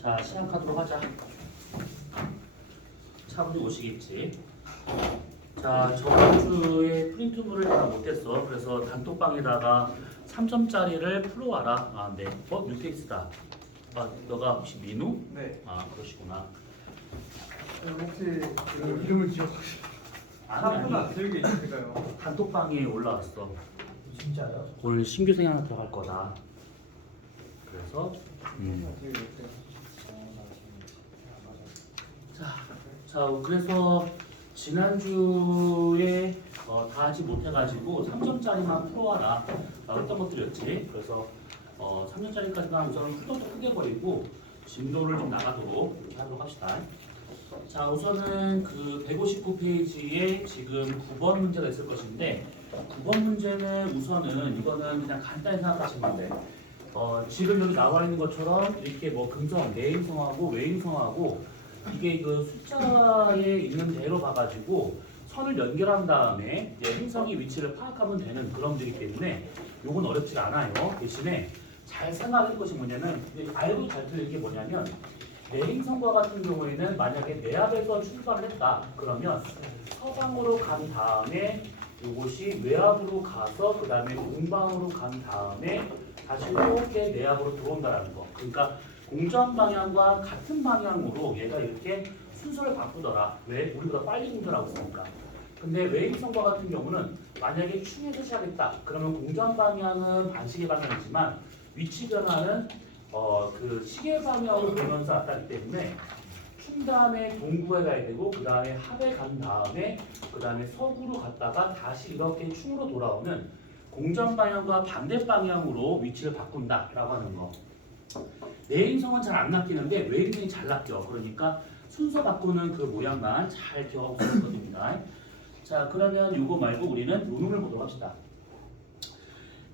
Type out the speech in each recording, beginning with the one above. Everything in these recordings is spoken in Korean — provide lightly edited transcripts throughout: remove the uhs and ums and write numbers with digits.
자, 시작하도록 하자. 차분히 오시겠지. 자, 저번 주에 프린트물을 다 못했어. 그래서 단톡방에다가 3점짜리를 풀어와라. 아, 네. 뉴페이스다. 아, 너가 혹시 민우? 네. 아, 그러시구나. 혹시 그 이름을 기억하시나요? 하프나 기억이 있으실까요? 단톡방에 올라왔어. 진짜요? 오늘 신규생이 하나 들어갈 거다. 그래서 자, 그래서 지난주에 다 하지 못해가지고 3점짜리만 풀어와라 라고 했던 것들이었지. 그래서 3점짜리까지만 우선 풀도도 크게 버리고 진도를 좀 나가도록 이렇게 하도록 합시다. 자, 우선은 그 159페이지에 지금 9번 문제가 있을 것인데 9번 문제는 우선은 이거는 그냥 간단히 생각하시면 돼. 지금 여기 나와 있는 것처럼 이렇게 뭐 금성, 내행성하고 외행성하고 이게 그 숫자에 있는 대로 봐가지고 선을 연결한 다음에 이제 행성의 위치를 파악하면 되는 그런 문제이기 때문에 요건 어렵지가 않아요. 대신에 잘 생각할 것이 뭐냐면 알고 잘 틀릴 게 뭐냐면 내행성과 같은 경우에는 만약에 내압에서 출발을 했다 그러면 서방으로 간 다음에 이것이 외압으로 가서 그 다음에 동방으로 간 다음에 다시 이렇게 내압으로 들어온다라는 거. 그러니까 공전 방향과 같은 방향으로 얘가 이렇게 순서를 바꾸더라. 왜? 우리보다 빨리 공전하고 있으니까. 근데 외행성과 같은 경우는 만약에 충에서 시작했다. 그러면 공전 방향은 반시계 방향이지만 위치 변화는 그 시계 방향으로 보면서 왔다기 때문에 충 다음에 동구에 가야 되고 그 다음에 합에 간 다음에 그 다음에 서구로 갔다가 다시 이렇게 충으로 돌아오는 공전 방향과 반대 방향으로 위치를 바꾼다라고 하는 거. 내행성은 잘 안 낚이는데 외행성이 잘 낚여. 그러니까 순서 바꾸는 그 모양만 잘 기억하고 있는 것입니다. 자, 그러면 이거 말고 우리는 요놈을 보도록 합시다.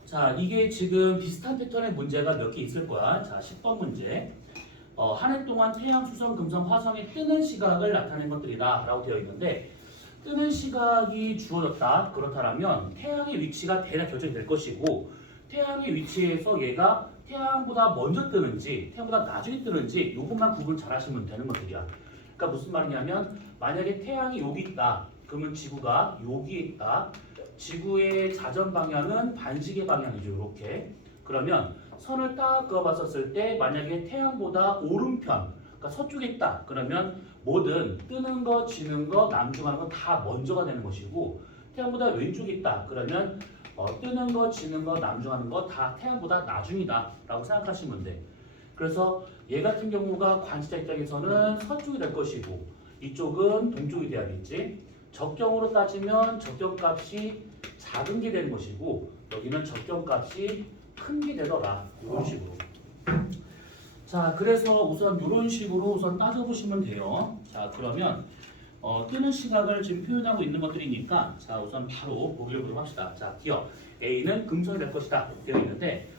자, 이게 지금 비슷한 패턴의 문제가 몇 개 있을 거야. 자, 10번 문제. 한 해 동안 태양, 수성, 금성, 화성이 뜨는 시각을 나타낸 것들이다 라고 되어 있는데 뜨는 시각이 주어졌다. 그렇다면 태양의 위치가 대략 결정이 될 것이고 태양의 위치에서 얘가 태양보다 먼저 뜨는지 태양보다 나중에 뜨는지 이것만 구분 잘 하시면 되는 것들이야. 그러니까 무슨 말이냐면 만약에 태양이 여기 있다. 그러면 지구가 여기 있다. 지구의 자전 방향은 반시계 방향이죠. 이렇게. 그러면 선을 딱 그어봤었을 때 만약에 태양보다 오른편, 그러니까 서쪽에 있다. 그러면 뭐든 뜨는 거, 지는 거, 남중하는 건 다 먼저가 되는 것이고 태양보다 왼쪽에 있다. 그러면 뜨는 거, 지는 거, 남중하는 거 다 태양보다 나중이다 라고 생각하시면 돼. 그래서 얘 같은 경우가 관측자 입장에서는 서쪽이 될 것이고 이쪽은 동쪽이 돼야겠지. 적경으로 따지면 적경값이 작은 게 되는 것이고 여기는 적경값이 큰 게 되더라. 이런 식으로. 자, 그래서 우선 이런 식으로 우선 따져보시면 돼요. 자, 그러면 뜨는 시각을 지금 표현하고 있는 것들이니까 자, 우선 바로 보기를 보도록 합시다. 자, 기억 A는 금성이 될 것이다 되어 있는데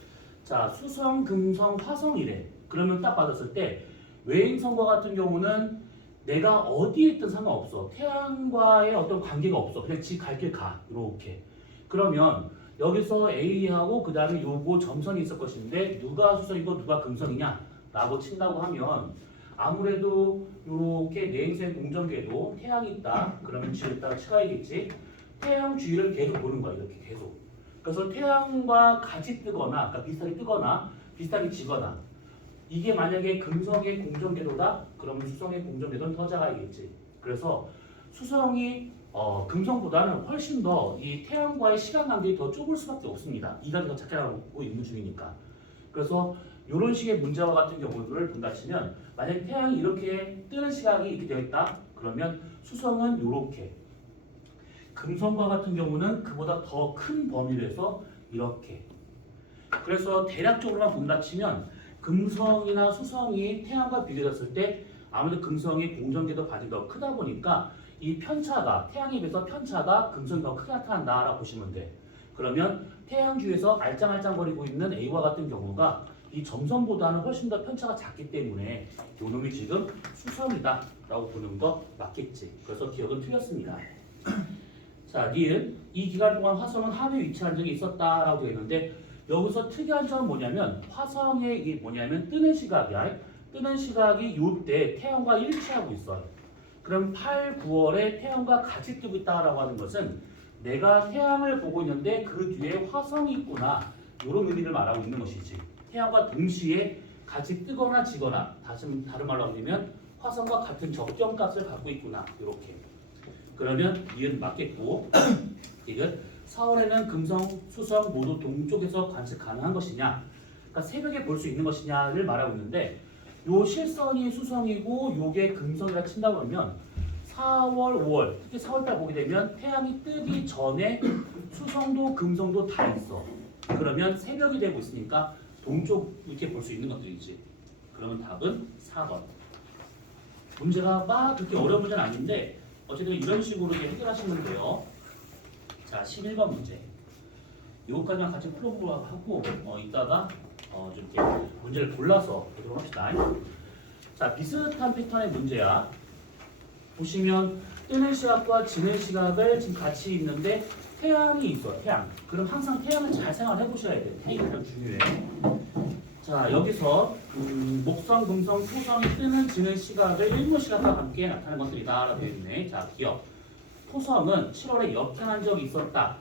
자, 수성, 금성, 화성이래. 그러면 딱 받았을 때 외행성과 같은 경우는 내가 어디에 있든 상관없어. 태양과의 어떤 관계가 없어. 그냥 지 갈 길 가. 이렇게. 그러면 여기서 A하고 그 다음에 요거 점선이 있을 것인데 누가 수성이고 누가 금성이냐 라고 친다고 하면 아무래도 이렇게 내행성의 공전궤도 태양이 있다. 그러면 지를 따라 치가야겠지. 태양 주위를 계속 보는 거야. 이렇게 계속. 그래서 태양과 같이 뜨거나 그러니까 비슷하게 뜨거나 비슷하게 지거나 이게 만약에 금성의 공전궤도다. 그러면 수성의 공전궤도는 더 작아야겠지. 그래서 수성이 금성보다는 훨씬 더 이 태양과의 시간 간격이 더 좁을 수밖에 없습니다. 이가 더 작게 나오고 있는 중이니까. 그래서 이런 식의 문제와 같은 경우를 본다 치면 만약에 태양이 이렇게 뜨는 시각이 이렇게 되어 있다. 그러면 수성은 이렇게. 금성과 같은 경우는 그보다 더 큰 범위로 해서 이렇게. 그래서 대략적으로만 본다 치면 금성이나 수성이 태양과 비교했을 때 아무래도 금성의 공전궤도 바닥이 더 크다 보니까 이 편차가 태양에 비해서 편차가 금성이 더 크게 나타난다라고 보시면 돼. 그러면 태양 주위에서 알짱알짱거리고 있는 A와 같은 경우가 이 점선보다는 훨씬 더 편차가 작기 때문에 요 놈이 지금 수성이다 라고 보는 거 맞겠지. 그래서 기억은 틀렸습니다. 자, 니은 이 기간 동안 화성은 하늘에 위치한 적이 있었다라고 되어 있는데 여기서 특이한 점은 뭐냐면 화성의 이 뭐냐면 뜨는 시각이야. 뜨는 시각이 요때 태양과 일치하고 있어요. 그럼 8, 9월에 태양과 같이 뜨고 있다라고 하는 것은 내가 태양을 보고 있는데 그 뒤에 화성이 있구나. 이런 의미를 말하고 있는 것이지. 태양과 동시에 같이 뜨거나 지거나 다른 말로 하면 화성과 같은 적정값을 갖고 있구나. 이렇게. 그러면 이은 맞겠고 이건 4월에는 금성, 수성 모두 동쪽에서 관측 가능한 것이냐, 그러니까 새벽에 볼 수 있는 것이냐를 말하고 있는데 요 실선이 수성이고 요게 금성이라 친다고 그러면 4월, 5월, 특히 4월달 보게 되면 태양이 뜨기 전에 수성도 금성도 다 있어. 그러면 새벽이 되고 있으니까 동쪽 이렇게 볼 수 있는 것들이지. 그러면 답은 4번. 문제가 막 그렇게 어려운 문제는 아닌데 어쨌든 이런 식으로 이렇게 해결하시면 돼요. 자, 11번 문제. 이것까지만 같이 풀어보고 하고 이따가 좀 이렇게 문제를 골라서 보도록 합시다. 자, 비슷한 패턴의 문제야. 보시면 뜨는 시각과 지는 시각을 지금 같이 있는데 태양이 있어. 태양. 그럼 항상 태양을 잘 생각해 보셔야 돼. 태양이 가장 중요해. 자, 여기서 목성, 금성, 토성이 뜨는 지는 시각을 일몰 시각과 함께 나타내는 것들이다. 되어 있네. 자, 기억. 토성은 7월에 역행한 적이 있었다.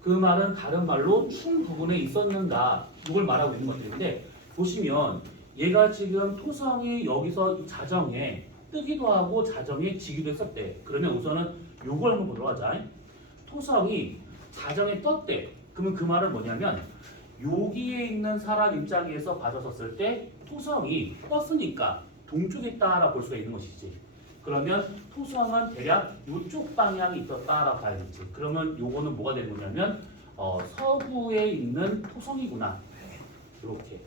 그 말은 다른 말로 충 부분에 있었는가. 이걸 말하고 있는 것들인데 보시면 얘가 지금 토성이 여기서 자정에 뜨기도 하고 자정에 지기도 했었대. 그러면 우선은 요걸 한번 보도록 하자. 토성이 자정에 떴대. 그러면 그 말은 뭐냐면 여기에 있는 사람 입장에서 봐줬었을 때 토성이 떴으니까 동쪽에 있다라고 볼 수가 있는 것이지. 그러면 토성은 대략 이쪽 방향이 있었다라고 봐야겠지. 그러면 요거는 뭐가 되는 거냐면 서부에 있는 토성이구나. 이렇게.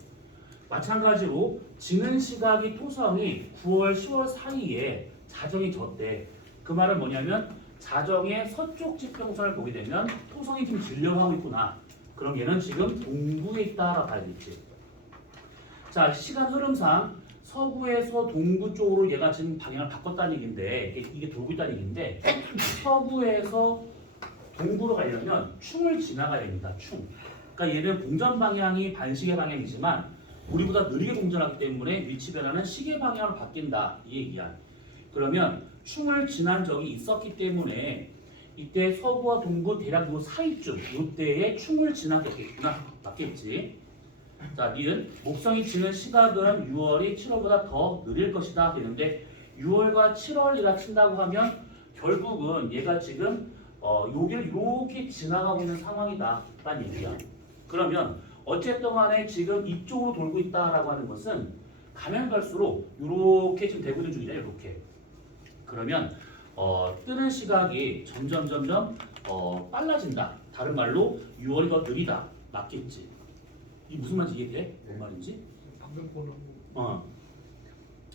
마찬가지로 지는 시각이 토성이 9월, 10월 사이에 자정이 졌대. 그 말은 뭐냐면 자정의 서쪽 지평선을 보게 되면 토성이 지금 지려고 하고 있구나. 그럼 얘는 지금 동부에 있다라고 봐야겠지. 자, 시간 흐름상 서부에서 동부 쪽으로 얘가 지금 방향을 바꿨다는 얘기인데 이게 돌고 있다는 얘기인데 서부에서 동부로 가려면 충을 지나가야 됩니다. 충. 그러니까 얘는 공전 방향이 반시계 방향이지만 우리보다 느리게 공전하기 때문에 위치 변화는 시계 방향으로 바뀐다 이 얘기야. 그러면 충을 지난 적이 있었기 때문에 이때 서부와 동부 대략 요 사이쯤 요때에 충을 지나겠구나. 맞겠지? 자, 니은 목성이 지는 시각은 6월이 7월보다 더 느릴 것이다 되는데 6월과 7월이라 친다고 하면 결국은 얘가 지금 여기를 이렇게 지나가고 있는 상황이다 라는 얘기야. 그러면 어쨌든 간에 지금 이쪽으로 돌고 있다라고 하는 것은 가면 갈수록 이렇게 지금 되고 있는 중이냐 이렇게. 그러면 뜨는 시각이 점점 빨라진다. 다른 말로 6월이 더 느리다. 맞겠지? 이 무슨 말인지 이해돼? 뭔 말인지? 방금 보는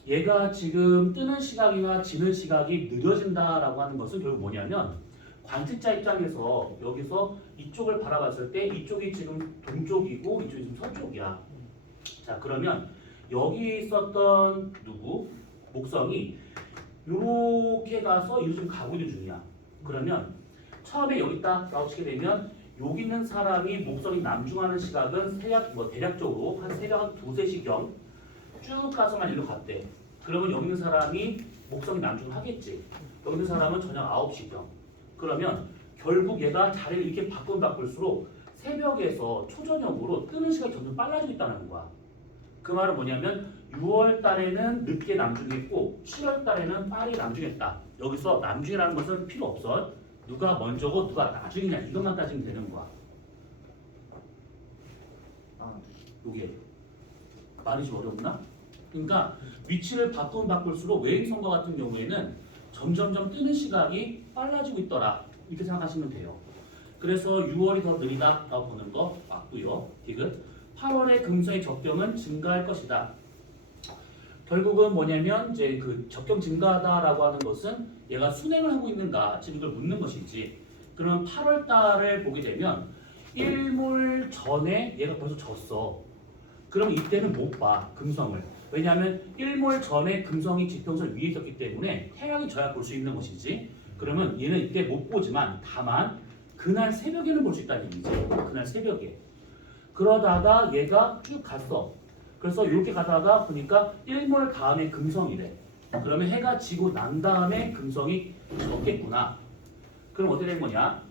얘가 지금 뜨는 시각이나 지는 시각이 느려진다라고 하는 것은 결국 뭐냐면 관측자 입장에서 여기서 이쪽을 바라봤을 때 이쪽이 지금 동쪽이고 이쪽이 지금 서쪽이야. 자, 그러면 여기 있었던 목성이 이렇게 가서 이리로 지금 가고 있는 중이야. 그러면 처음에 여기 있다라고 치게 되면 여기 있는 사람이 목성이 남중하는 시각은 대략적으로 한 새벽 한 2, 3시경 쭉 가서만 일로 갔대. 그러면 여기 있는 사람이 목성이 남중을 하겠지. 여기 있는 사람은 저녁 9시경. 그러면 결국 얘가 자리를 이렇게 바꿀수록 새벽에서 초저녁으로 뜨는 시간이 점점 빨라지고 있다는 거야. 그 말은 뭐냐면 6월 달에는 늦게 남중했고 7월 달에는 빨리 남중했다. 여기서 남중이라는 것은 필요 없어. 누가 먼저고 누가 나중이냐 이것만 따지면 되는 거야. 요게 말이 좀 어렵나? 그러니까 위치를 바꿀수록 외행선과 같은 경우에는 점점점 뜨는 시각이 빨라지고 있더라. 이렇게 생각하시면 돼요. 그래서 6월이 더 느리다라고 보는 거 맞고요. 디귿 8월의 금성의 적경은 증가할 것이다. 결국은 뭐냐면 이제 그 적경 증가다라고 하는 것은 얘가 순행을 하고 있는가 지금 이걸 묻는 것이지. 그럼 8월 달을 보게 되면 일몰 전에 얘가 벌써 졌어. 그럼 이때는 못 봐 금성을. 왜냐하면 일몰 전에 금성이 지평선 위에 있었기 때문에 태양이 져야 볼 수 있는 것이지. 그러면 얘는 이때 못 보지만 다만 그날 새벽에는 볼 수 있다는 얘기지. 그날 새벽에. 그러다가 얘가 쭉 갔어. 그래서 이렇게 가다가 보니까 일몰 다음에 금성이래. 그러면 해가 지고 난 다음에 금성이 졌겠구나. 그럼 어떻게 된 거냐?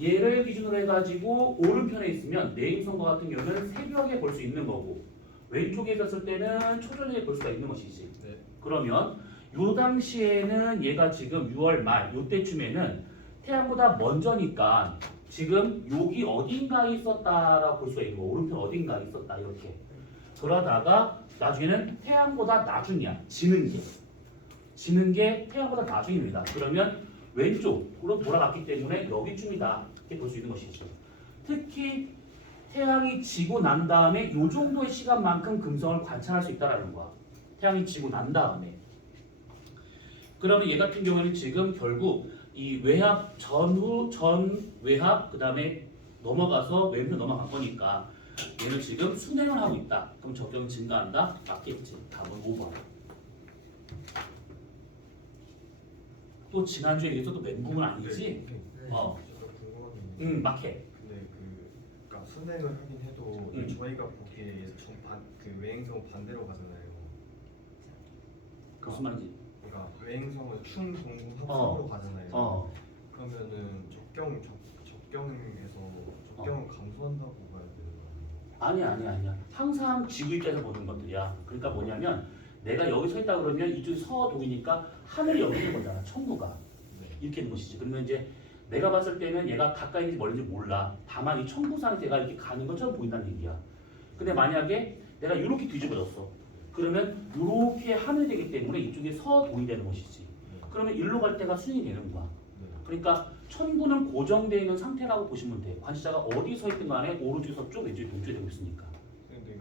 얘를 기준으로 해가지고 오른편에 있으면 내임성과 같은 경우는 새벽에 볼 수 있는 거고 왼쪽에 있었을 때는 초저녁에 볼 수가 있는 것이지. 네. 그러면 요 당시에는 얘가 지금 6월 말 요때쯤에는 태양보다 먼저니까 지금 여기 어딘가에 있었다라고 볼 수가 있는 거. 오른편 어딘가에 있었다 이렇게. 그러다가 나중에는 태양보다 나중이야. 지는 게 태양보다 나중입니다. 그러면 왼쪽으로 돌아갔기 때문에 여기쯤이다 이렇게 볼 수 있는 것이죠. 특히 태양이 지고 난 다음에 이 정도의 시간만큼 금성을 관찰할 수 있다라는 거야. 태양이 지고 난 다음에. 그러면 얘 같은 경우에는 지금 결국 이 외합 전 외합 그 다음에 넘어가서 왼편 넘어간 거니까 얘는 지금 순행을 하고 있다. 그럼 적경 증가한다? 맞겠지. 답은 5번. 또 지난주에 얘기했던 또 멘붕은 아니지? 어. 제가 궁금한 게 있는데 막해. 근데 그러니까 순행을 하긴 해도 저희가 보기에 그 외행성 반대로 가잖아요. 무슨 말인지. 그러니까 외행성은 충동합성으로 어. 가잖아요. 그러면은 적경에서 적경을 감소한다고 봐야 되는 거예요? 아니야. 항상 지구 입장에서 보는 것들이야. 그러니까 뭐냐면 내가 여기 서 있다 그러면 이쪽이 서동이니까 하늘이 여기 있는 거잖아. 천구가. 이렇게 있는 것이지. 그러면 이제 내가 봤을 때는 얘가 가까이인지 멀리인지 몰라. 다만 이 천구상에서 얘가 이렇게 가는 것처럼 보인다는 얘기야. 근데 만약에 내가 이렇게 뒤집어졌어. 그러면 이렇게 하늘이 되기 때문에 이쪽이 서동이 되는 것이지. 그러면 일로 갈 때가 순이 되는 거야. 그러니까 천구는 고정되어 있는 상태라고 보시면 돼. 관시자가 어디 서 있든 간에 오른쪽에 서쪽, 왼쪽에 동쪽에 되고 있으니까. 근데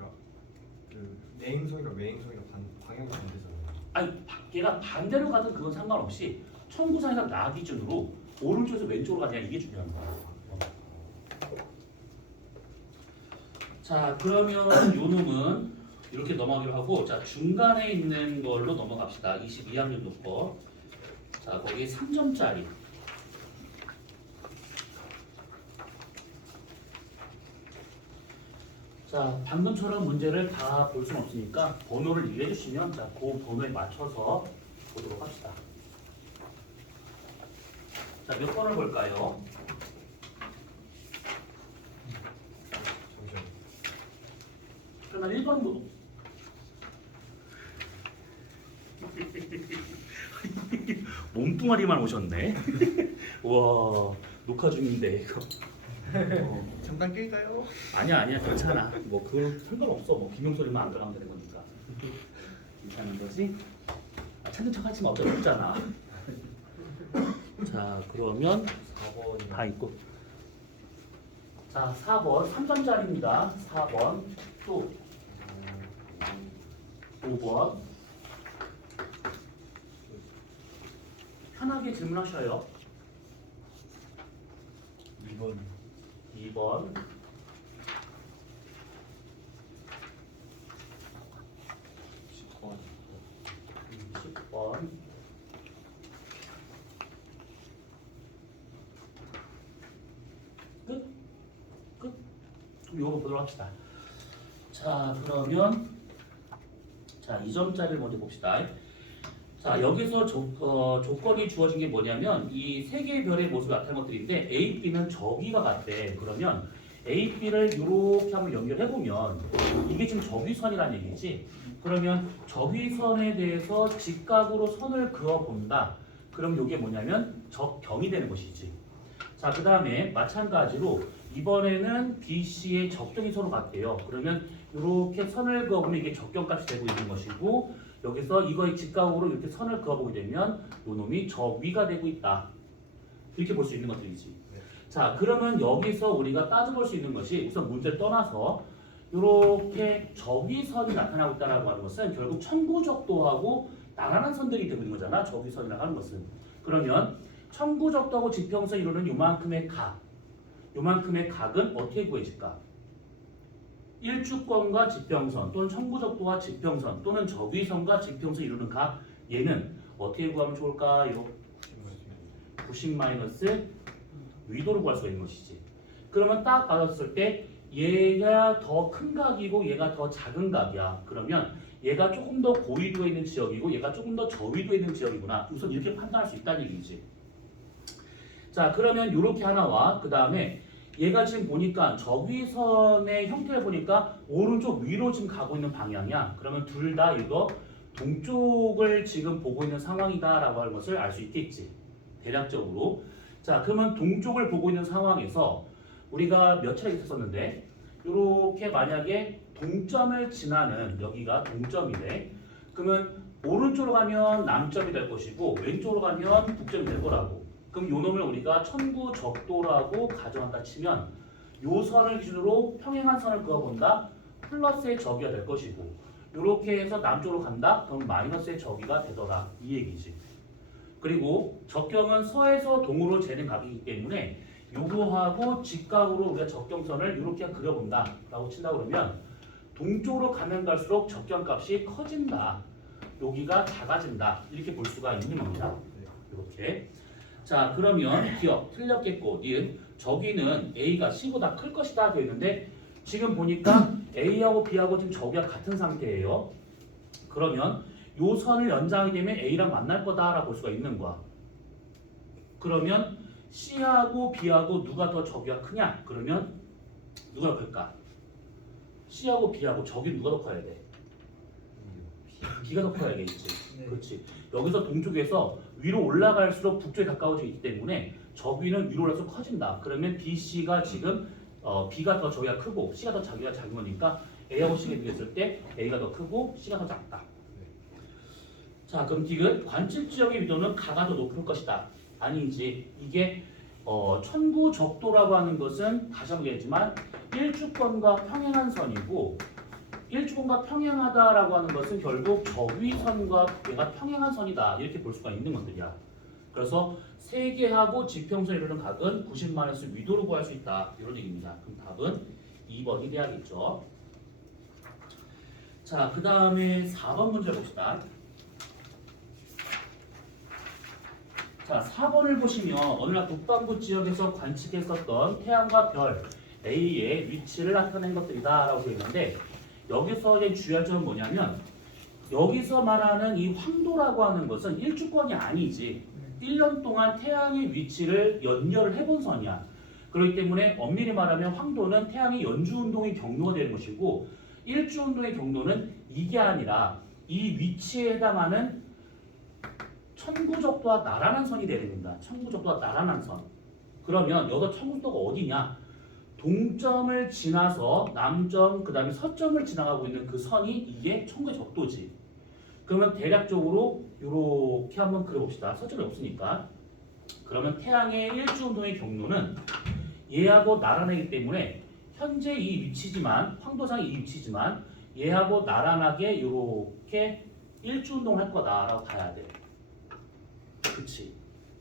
그 내행성이랑 외행성이랑 방향이 반대잖아요. 아니, 걔가 반대로 가든 그건 상관없이 천구상에서 나 기준으로 오른쪽에서 왼쪽으로 가냐 이게 중요한 거야. 자, 그러면 요 놈은 이렇게 넘어가기로 하고 자 중간에 있는 걸로 넘어갑시다. 22학년도 거. 자, 거기 3점짜리. 자, 방금처럼 문제를 다 볼 수는 없으니까 번호를 얘기해 주시면 자, 그 번호에 맞춰서 보도록 합시다. 자, 몇 번을 볼까요? 잠시만요. 그러면 1번 보 몸뚱아리만 오셨네. 와, 녹화 중인데 이거. 잠깐 낄까요? 아니야 괜찮아. 뭐 그건 상관없어. 뭐 김용소리만 안 들어가면 되는 거니까. 괜찮은 거지? 찾는 척 하지 마. 어차피 없잖아. 자, 그러면 4번이 다 있고. 자, 4번 3점짜리입니다. 4번 또 5번 편하게 질문하셔요. 2번 2번 10번 10번 끝? 끝? 그럼 이거 보도록 합시다. 자, 그러면 자, 2점짜리를 먼저 봅시다. 자, 여기서 조건이 주어진 게 뭐냐면 이 세 개의 별의 모습을 나타낸 것들인데 A, B는 저기가 같대. 그러면 A, B를 이렇게 한번 연결해 보면 이게 지금 적위선이라는 얘기지. 그러면 적위선에 대해서 직각으로 선을 그어 본다. 그럼 이게 뭐냐면 적경이 되는 것이지. 자, 그 다음에 마찬가지로 이번에는 BC의 적경이 서로 같대요. 그러면 이렇게 선을 그어보면 이게 적경값이 되고 있는 것이고 여기서 이거의 직각으로 이렇게 선을 그어보게 되면 이 놈이 적위가 되고 있다. 이렇게 볼 수 있는 것들이지. 네. 자, 그러면 여기서 우리가 따져볼 수 있는 것이 우선 문제를 떠나서 이렇게 적위선이 나타나고 있다라고 하는 것은 결국 천구적도하고 나란한 선들이 되고 있는 거잖아. 적위선이라고 하는 것은. 그러면 천구적도하고 지평선 이루는 요만큼의 각. 요만큼의 각은 어떻게 구해질까? 일주권과 지평선 또는 천구적도와 지평선 또는 적위선과 지평선 이루는 각 얘는 어떻게 구하면 좋을까요? 90 마이너스 위도를 구할 수가 있는 것이지. 그러면 딱 받았을 때 얘가 더 큰 각이고 얘가 더 작은 각이야. 그러면 얘가 조금 더 고위도에 있는 지역이고 얘가 조금 더 저위도에 있는 지역이구나. 우선 이렇게 판단할 수 있다는 얘기지. 자, 그러면 이렇게 하나와 그 다음에 얘가 지금 보니까 저위선의 형태를 보니까 오른쪽 위로 지금 가고 있는 방향이야. 그러면 둘 다 이거 동쪽을 지금 보고 있는 상황이다라고 하는 것을 알 수 있겠지. 대략적으로. 자, 그러면 동쪽을 보고 있는 상황에서 우리가 몇 차례 있었는데 이렇게 만약에 동점을 지나는 여기가 동점이래. 그러면 오른쪽으로 가면 남점이 될 것이고 왼쪽으로 가면 북점이 될 거라고. 그럼 요 놈을 우리가 천구적도라고 가정한다 치면 요 선을 기준으로 평행한 선을 그어본다. 플러스의 저기가 될 것이고 이렇게 해서 남쪽으로 간다. 그럼 마이너스의 저기가 되더라. 이 얘기지. 그리고 적경은 서에서 동으로 재는 각이기 때문에 요거하고 직각으로 우리가 적경선을 이렇게 그려본다 라고 친다 그러면 동쪽으로 가면 갈수록 적경값이 커진다. 여기가 작아진다. 이렇게 볼 수가 있는 겁니다. 이렇게. 자, 그러면 기억 틀렸겠고 니은 저기는 A가 C보다 클 것이다 되어 있는데 지금 보니까 A하고 B하고 지금 저기가 같은 상태예요. 그러면 요 선을 연장하게 되면 A랑 만날 거다라고 볼 수가 있는 거야. 그러면 C하고 B하고 누가 더 저기가 크냐? 그러면 누가 더 클까? C하고 B하고 저기 누가 더 커야 돼? B가 더 커야겠지. 네. 그렇지. 여기서 동쪽에서 위로 올라갈수록 북쪽에 가까워지기 때문에 저기는 위로 올라서 커진다. 그러면 B, C가 지금 B가 더 저기가 크고 C가 더 자기가 작은 거니까 A하고 C가 비교했을 때 A가 더 크고 C가 더 작다. 자, 그럼 디귿 관측 지역의 위도는 가가 더 높을 것이다. 아니지. 이게 천구적도라고 하는 것은 다시 한번 얘기했지만 일주권과 평행한 선이고 일주권과 평행하다라고 하는 것은 결국 저위선과 얘가 평행한 선이다. 이렇게 볼 수가 있는 것들이야. 그래서 세개하고 지평선이 이루는 각은 90마이너스 위도로 구할 수 있다. 이런 얘기입니다. 그럼 답은 2번이 돼야겠죠. 자, 그 다음에 4번 문제 봅시다. 자, 4번을 보시면 어느 날 북반구 지역에서 관측했었던 태양과 별 A의 위치를 나타낸 것들이다 라고 되어 있는데 여기서 이제 주의할 점은 뭐냐면 여기서 말하는 이 황도라고 하는 것은 일주권이 아니지 1년 동안 태양의 위치를 연결을 해본 선이야. 그렇기 때문에 엄밀히 말하면 황도는 태양의 연주운동의 경로가 되는 것이고 일주운동의 경로는 이게 아니라 이 위치에 해당하는 천구적도와 나란한 선이 되야 됩니다. 천구적도와 나란한 선. 그러면 여기서 천구적도가 어디냐? 동점을 지나서 남점 그 다음에 서점을 지나가고 있는 그 선이 이게 천구적도지. 그러면 대략적으로 이렇게 한번 그려봅시다. 서점이 없으니까. 그러면 태양의 일주운동의 경로는 얘하고 나란하기 때문에 현재 이 위치지만 황도상이 이 위치지만 얘하고 나란하게 이렇게 일주운동을 할 거다라고 봐야 돼. 그치.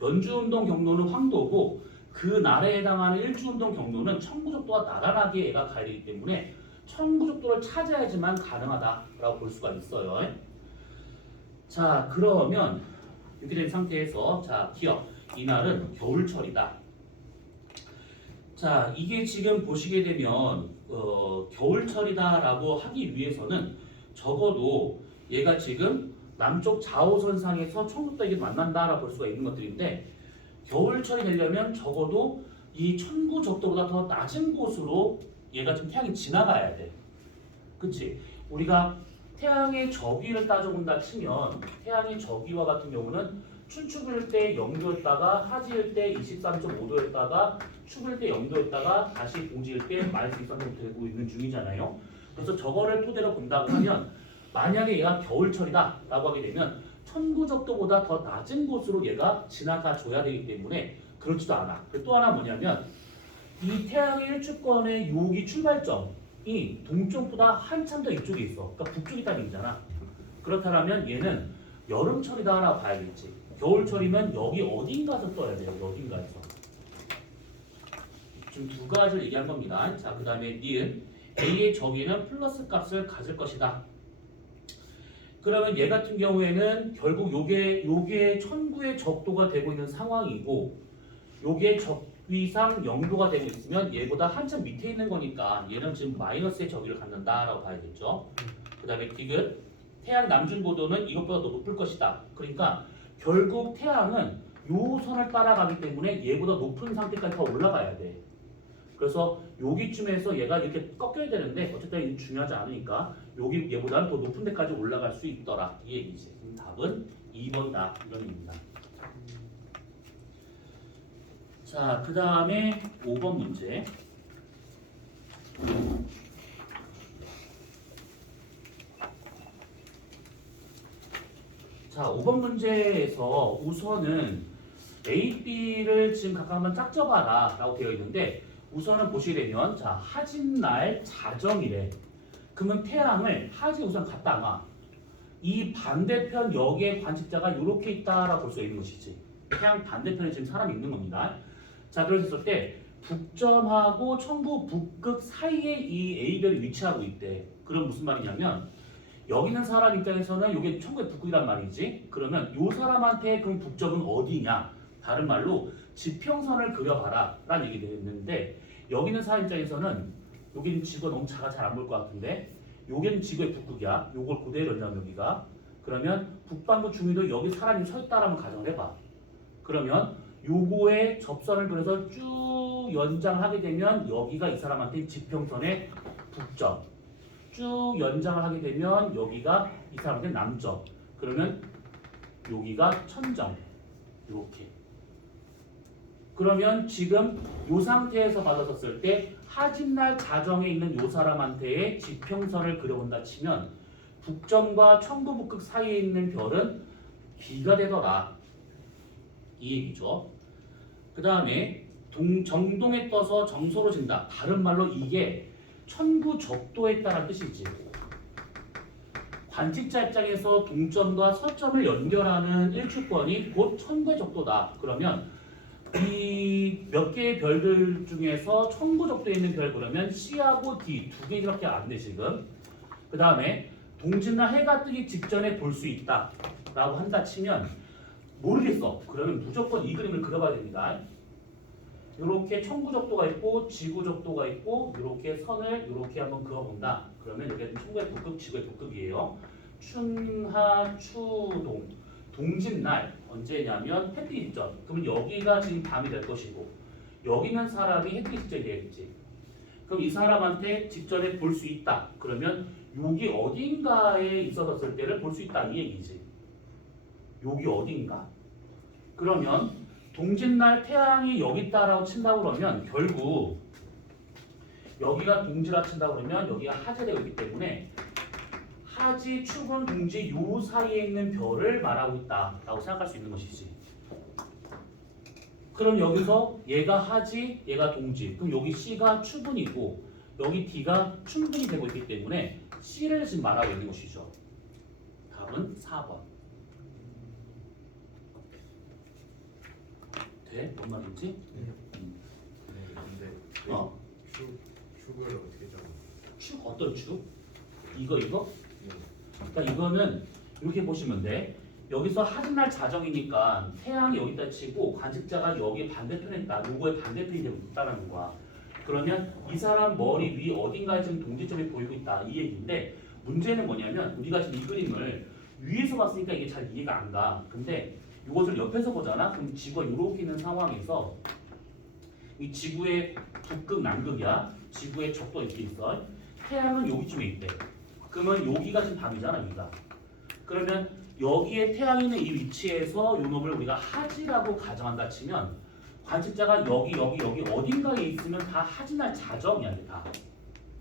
연주운동 경로는 황도고 그 날에 해당하는 일주운동 경로는 천구적도와 나란하게 얘가 가야 되기 때문에 천구적도를 찾아야지만 가능하다라고 볼 수가 있어요. 자, 그러면 이렇게 된 상태에서 자, 기억. 이날은 겨울철이다. 자, 이게 지금 보시게 되면 겨울철이다라고 하기 위해서는 적어도 얘가 지금 남쪽 좌우선상에서 천구적도에게 만난다라고 볼 수가 있는 것들인데 겨울철이 되려면 적어도 이 천구적도보다 더 낮은 곳으로 얘가 지금 태양이 지나가야 돼. 그치? 우리가 태양의 저기를 따져본다 치면 태양의 저기와 같은 경우는 춘축일 때 0도였다가 하지일 때 23.5도였다가 축일 때 0도였다가 다시 동지일 때 마이너스 23.5도 되고 있는 중이잖아요. 그래서 저거를 토대로 본다고 하면 만약에 얘가 겨울철이다 라고 하게 되면 천구적도보다 더 낮은 곳으로 얘가 지나가 줘야 되기 때문에 그렇지도 않아. 또 하나 뭐냐면 이 태양의 일주권의 여기 출발점이 동쪽보다 한참 더 이쪽에 있어. 그러니까 북쪽에 있다는 얘기잖아. 그렇다면 얘는 여름철이다 라고 봐야겠지. 겨울철이면 여기 어딘가에서 떠야 돼요. 어딘가에서. 지금 두 가지를 얘기한 겁니다. 자, 그 다음에 니은 A의 저기는 플러스 값을 가질 것이다. 그러면 얘 같은 경우에는 결국 요게 천구의 적도가 되고 있는 상황이고 요게 위상 0도가 되고 있으면 얘보다 한참 밑에 있는 거니까 얘는 지금 마이너스의 저기를 갖는다라고 봐야겠죠. 그 다음에 디귿 태양 남중고도는 이것보다 더 높을 것이다. 그러니까 결국 태양은 요 선을 따라가기 때문에 얘보다 높은 상태까지 더 올라가야 돼. 그래서 여기쯤에서 얘가 이렇게 꺾여야 되는데 어쨌든 이게 중요하지 않으니까 여기 얘보다는 더 높은 데까지 올라갈 수 있더라. 이 얘기지. 답은 2번이다. 이런 얘기입니다. 자, 그 다음에 5번 문제. 자, 5번 문제에서 우선은 A, B를 지금 각각 한번 짝져봐라 라고 되어 있는데 우선은 보시게 되면 자, 하진날 자정이래. 그러면 태양을 하지 우선 갖다 놔. 이 반대편 역의 관측자가 이렇게 있다라고 볼 수 있는 것이지. 태양 반대편에 지금 사람이 있는 겁니다. 자, 그랬을 때 북점하고 천구 북극 사이에 이 A별이 위치하고 있대. 그럼 무슨 말이냐면 여기 있는 사람 입장에서는 이게 천구의 북극이란 말이지. 그러면 이 사람한테 그럼 북점은 어디냐? 다른 말로 지평선을 그려봐라 라는 얘기가 있는데 여기 있는 사람 입장에서는 여기는 지구가 너무 작아 잘 안 보일 것 같은데 여기는 지구의 북극이야. 요걸 그대로 연장 여기가. 그러면 북반구 중위도 여기 사람이 서 있다라는 가정을 해봐. 그러면 요거에 접선을 그려서 쭉 연장하게 되면 여기가 이 사람한테 지평선의 북점. 쭉 연장을 하게 되면 여기가 이 사람한테 남점. 그러면 여기가 천점. 이렇게. 그러면 지금 이 상태에서 받았었을 때 하진날 자정에 있는 이 사람한테의 지평선을 그려본다 치면 북점과 천구 북극 사이에 있는 별은 B가 되더라. 이 얘기죠. 그 다음에 정동에 떠서 정소로 진다. 다른 말로 이게 천구 적도에 따른 뜻이지. 관측자 입장에서 동점과 서점을 연결하는 일축권이 곧 천구의 적도다. 그러면 이 몇 개의 별들 중에서 천구 적도에 있는 별 그러면 C하고 D 두 개밖에 안 돼 지금. 그 다음에 동짓나 해가 뜨기 직전에 볼 수 있다 라고 한다 치면 모르겠어. 그러면 무조건 이 그림을 그려봐야 됩니다. 이렇게 천구 적도가 있고 지구 적도가 있고 이렇게 선을 이렇게 한번 그어본다. 그러면 여기가 천구의 북극, 지구의 북극이에요. 춘하, 추동, 동짓날 언제냐면 햇빛 직전. 그러면 여기가 지금 밤이 될 것이고 여기는 사람이 햇빛 직전이 되겠지. 그럼 이 사람한테 직전에 볼 수 있다. 그러면 여기 어딘가에 있었을 때를 볼 수 있다 이 얘기지. 여기 어딘가. 그러면 동짓날 태양이 여기 있다라고 친다고 그러면 결국 여기가 동지라 친다고 그러면 여기가 하지되고 있기 때문에 하지, 축은, 동지 요 사이에 있는 별을 말하고 있다라고 생각할 수 있는 것이지. 그럼 여기서 얘가 하지, 얘가 동지. 그럼 여기 C가 추분이고 여기 D가 춘분이 되고 있기 때문에 C를 지금 말하고 있는 것이죠. 답은 4번. 돼? 뭔 말인지? 네, 근데 축을 어떻게 잡아? 축 어떤 축? 이거? 네. 그러니까 이거는 이렇게 보시면 돼. 여기서 하진날 자정이니까 태양이 여기다 치고 관측자가 여기 반대편에 있다. 요거의 반대편이 되고 있다는 거야. 그러면 이 사람 머리 위 어딘가에 지금 동지점이 보이고 있다. 이 얘기인데 문제는 뭐냐면 우리가 지금 이 그림을 위에서 봤으니까 이게 잘 이해가 안 가. 근데 이것을 옆에서 보잖아. 그럼 지구가 이렇게 있는 상황에서 이 지구의 북극, 남극이야. 지구의 적도 이렇게 있어. 태양은 여기쯤에 있대. 그러면 여기가 지금 밤이잖아, 여기가. 그러면 여기에 태양이 있는 이 위치에서 요 놈을 우리가 하지라고 가정한다 치면 관측자가 여기 어딘가에 있으면 다 하지날 자정이야, 다.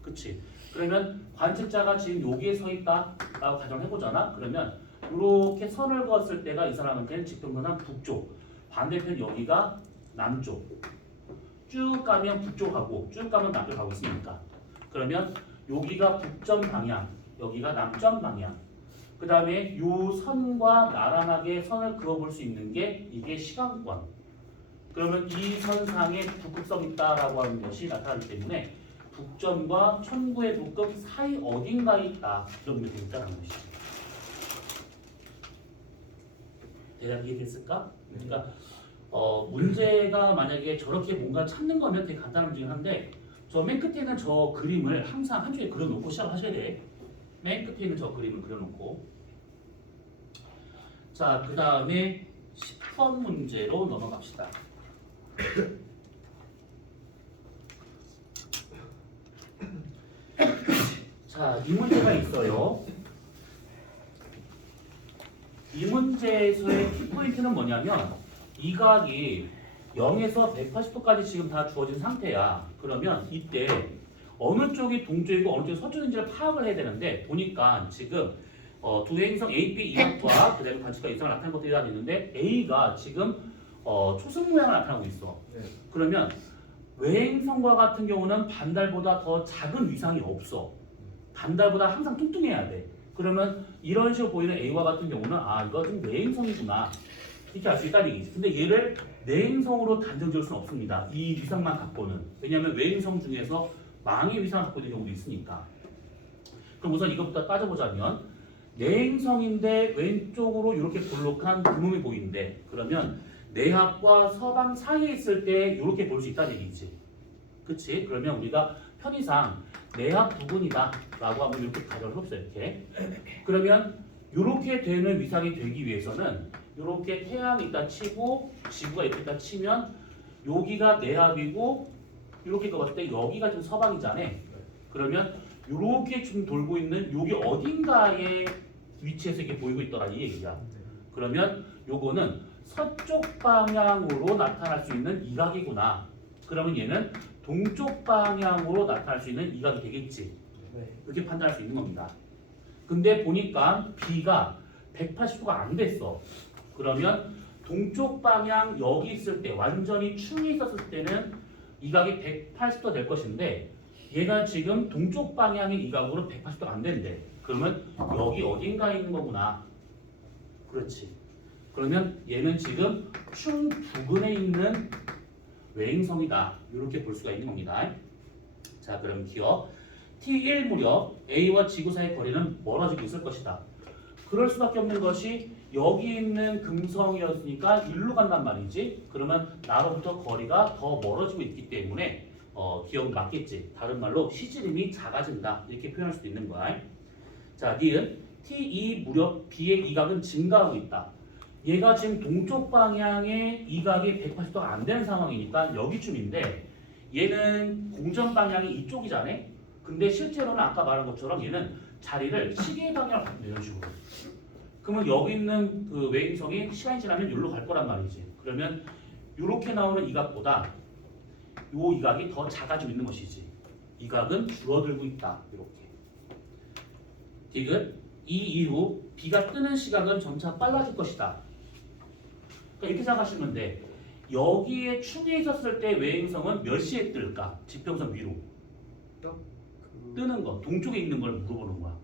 그치? 그러면 관측자가 지금 여기에 서 있다라고 가정해보잖아. 그러면 이렇게 선을 그었을 때가 이 사람한테는 지평선한 북쪽, 반대편 여기가 남쪽. 쭉 가면 북쪽하고 쭉 가면 남쪽 가고 있으니까. 그러면 여기가 북점 방향, 여기가 남점 방향. 그 다음에 이 선과 나란하게 선을 그어볼 수 있는 게 이게 시간권. 그러면 이 선상에 북극성이 있다라고 하는 것이 나타나기 때문에 북점과 천구의 북극 사이 어딘가에 있다. 이런 게 되겠다는 것이죠. 대략 이해됐을까? 그러니까 문제가 만약에 저렇게 뭔가 찾는 거면 되게 간단한 문제긴 한데 저 맨 끝에 있는 저 그림을 항상 한쪽에 그려놓고 시작을 하셔야 돼. 맨 끝에 있는 저 그림을 그려놓고. 자, 그 다음에 10번 문제로 넘어갑시다. 자, 이 문제가 있어요. 이 문제에서의 키포인트는 뭐냐면 이 각이 0에서 180도까지 지금 다 주어진 상태야. 그러면 이때 어느 쪽이 동쪽이고 어느 쪽이 서쪽인지를 파악을 해야 되는데 보니까 지금 두 행성 A, B, 이각과 그다음에 관측과 이상을 나타낸 것들이 다 있는데 A가 지금 초승 모양을 나타나고 있어. 네. 그러면 외행성과 같은 경우는 반달보다 더 작은 위상이 없어. 반달보다 항상 뚱뚱해야 돼. 그러면 이런 식으로 보이는 A와 같은 경우는 아 이거 좀 내행성이구나 이렇게 알 수 있다는 얘기지. 근데 얘를 내행성으로 단정 지을 수는 없습니다. 이 위상만 갖고는. 왜냐하면 외행성 중에서 망의 위상을 갖고 있는 경우도 있으니까. 그럼 우선 이것부터 따져보자면 내행성인데 왼쪽으로 이렇게 볼록한 구멍이 보이는데 그러면 내합과 서방 사이에 있을 때 이렇게 볼 수 있다는 얘기지. 그치? 그러면 우리가 편의상 내합 부분이다 라고 하면 이렇게 가정을 해봅시다. 이렇게. 그러면 이렇게 되는 위상이 되기 위해서는 이렇게 태양이 있다 치고 지구가 이렇게 있다 치면 여기가 내합이고 이렇게 봤을 때 여기가 좀 서방이잖아. 그러면 이렇게 좀 돌고 있는 여기 어딘가에 위치해서 이렇게 보이고 있더라 이 얘기야. 그러면 요거는 서쪽 방향으로 나타날 수 있는 이각이구나. 그러면 얘는 동쪽 방향으로 나타날 수 있는 이각이 되겠지. 이렇게 판단할 수 있는 겁니다. 근데 보니까 B가 180도가 안 됐어. 그러면 동쪽 방향 여기 있을 때 완전히 충에 있었을 때는 이각이 180도 될 것인데 얘가 지금 동쪽 방향의 이각으로 180도가 안 된대. 그러면 여기 어딘가에 있는 거구나. 그렇지. 그러면 얘는 지금 충 부근에 있는 외행성이다. 이렇게 볼 수가 있는 겁니다. 자, 그럼 기억. T1 무렵 A와 지구 사이의 거리는 멀어지고 있을 것이다. 그럴 수밖에 없는 것이 여기 있는 금성이었으니까 일로 간단 말이지. 그러면 나로부터 거리가 더 멀어지고 있기 때문에 기억이 맞겠지. 다른 말로 시지름이 작아진다. 이렇게 표현할 수도 있는 거야. 자, 니은 T2 무렵 B의 이각은 증가하고 있다. 얘가 지금 동쪽 방향의 이각이 180도가 안 되는 상황이니까 여기쯤인데 얘는 공전 방향이 이쪽이잖아. 근데 실제로는 아까 말한 것처럼 얘는 자리를 시계 방향으로 바꾼다 이런 식으로. 그러면 여기 있는 그 외행성이 시간이 지나면 여기로 갈 거란 말이지. 그러면 이렇게 나오는 이각보다 요 이각이 더 작아지고 있는 것이지. 이각은 줄어들고 있다. 이렇게. 디귿 이 이후 B가 뜨는 시각은 점차 빨라질 것이다. 그러니까 이렇게 생각하시면 돼. 여기에 충에 있었을 때 외행성은 몇 시에 뜰까? 지평선 위로. 뜨는 거. 동쪽에 있는 걸 물어보는 거야.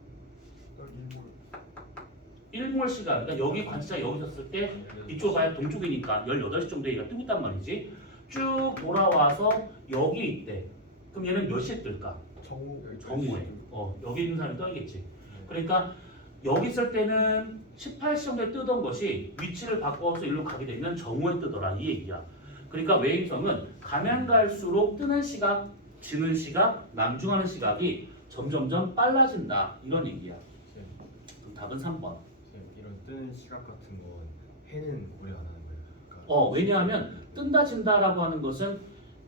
일몰 시간. 그러니까 여기 관측자 여기 있었을 때 이쪽 가야 동쪽이니까 18시 정도에 얘가 뜨고 있단 말이지. 쭉 돌아와서 여기 있대. 그럼 얘는 몇 시에 뜰까? 정오에. 여기 있는 사람이 떠야겠지. 그러니까 여기 있을 때는 18시 정도에 뜨던 것이 위치를 바꿔서 일로 가게 되면 정오에 뜨더라 이 얘기야. 그러니까 외행성은 가면 갈수록 뜨는 시각, 지는 시각, 남중하는 시각이 점점점 빨라진다 이런 얘기야. 그럼 답은 3번. 이런 뜨는 시각 같은 건 해는 고려 안 하는 거예요? 그러니까 왜냐하면 뜬다 진다라고 하는 것은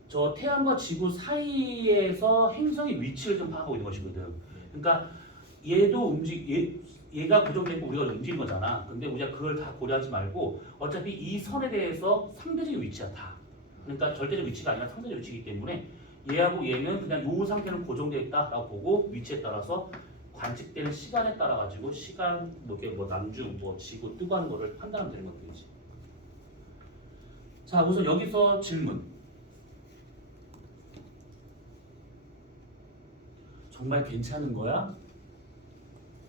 저 태양과 지구 사이에서 행성의 위치를 좀 파악하고 있는 것이거든. 그러니까 얘도 얘가 고정되고 우리가 움직이는 거잖아. 근데 우리가 그걸 다 고려하지 말고 어차피 이 선에 대해서 상대적인 위치야 다. 그러니까 절대적 위치가 아니라 상대적 위치이기 때문에 얘하고 얘는 그냥 이 상태는 고정되어 있다라고 보고 위치에 따라서 관측되는 시간에 따라 가지고 시간 뭐 남중 뭐 지구 뜨고 하는 거를 판단하면 되는 것들이지. 자, 우선 여기서 질문. 정말 괜찮은 거야?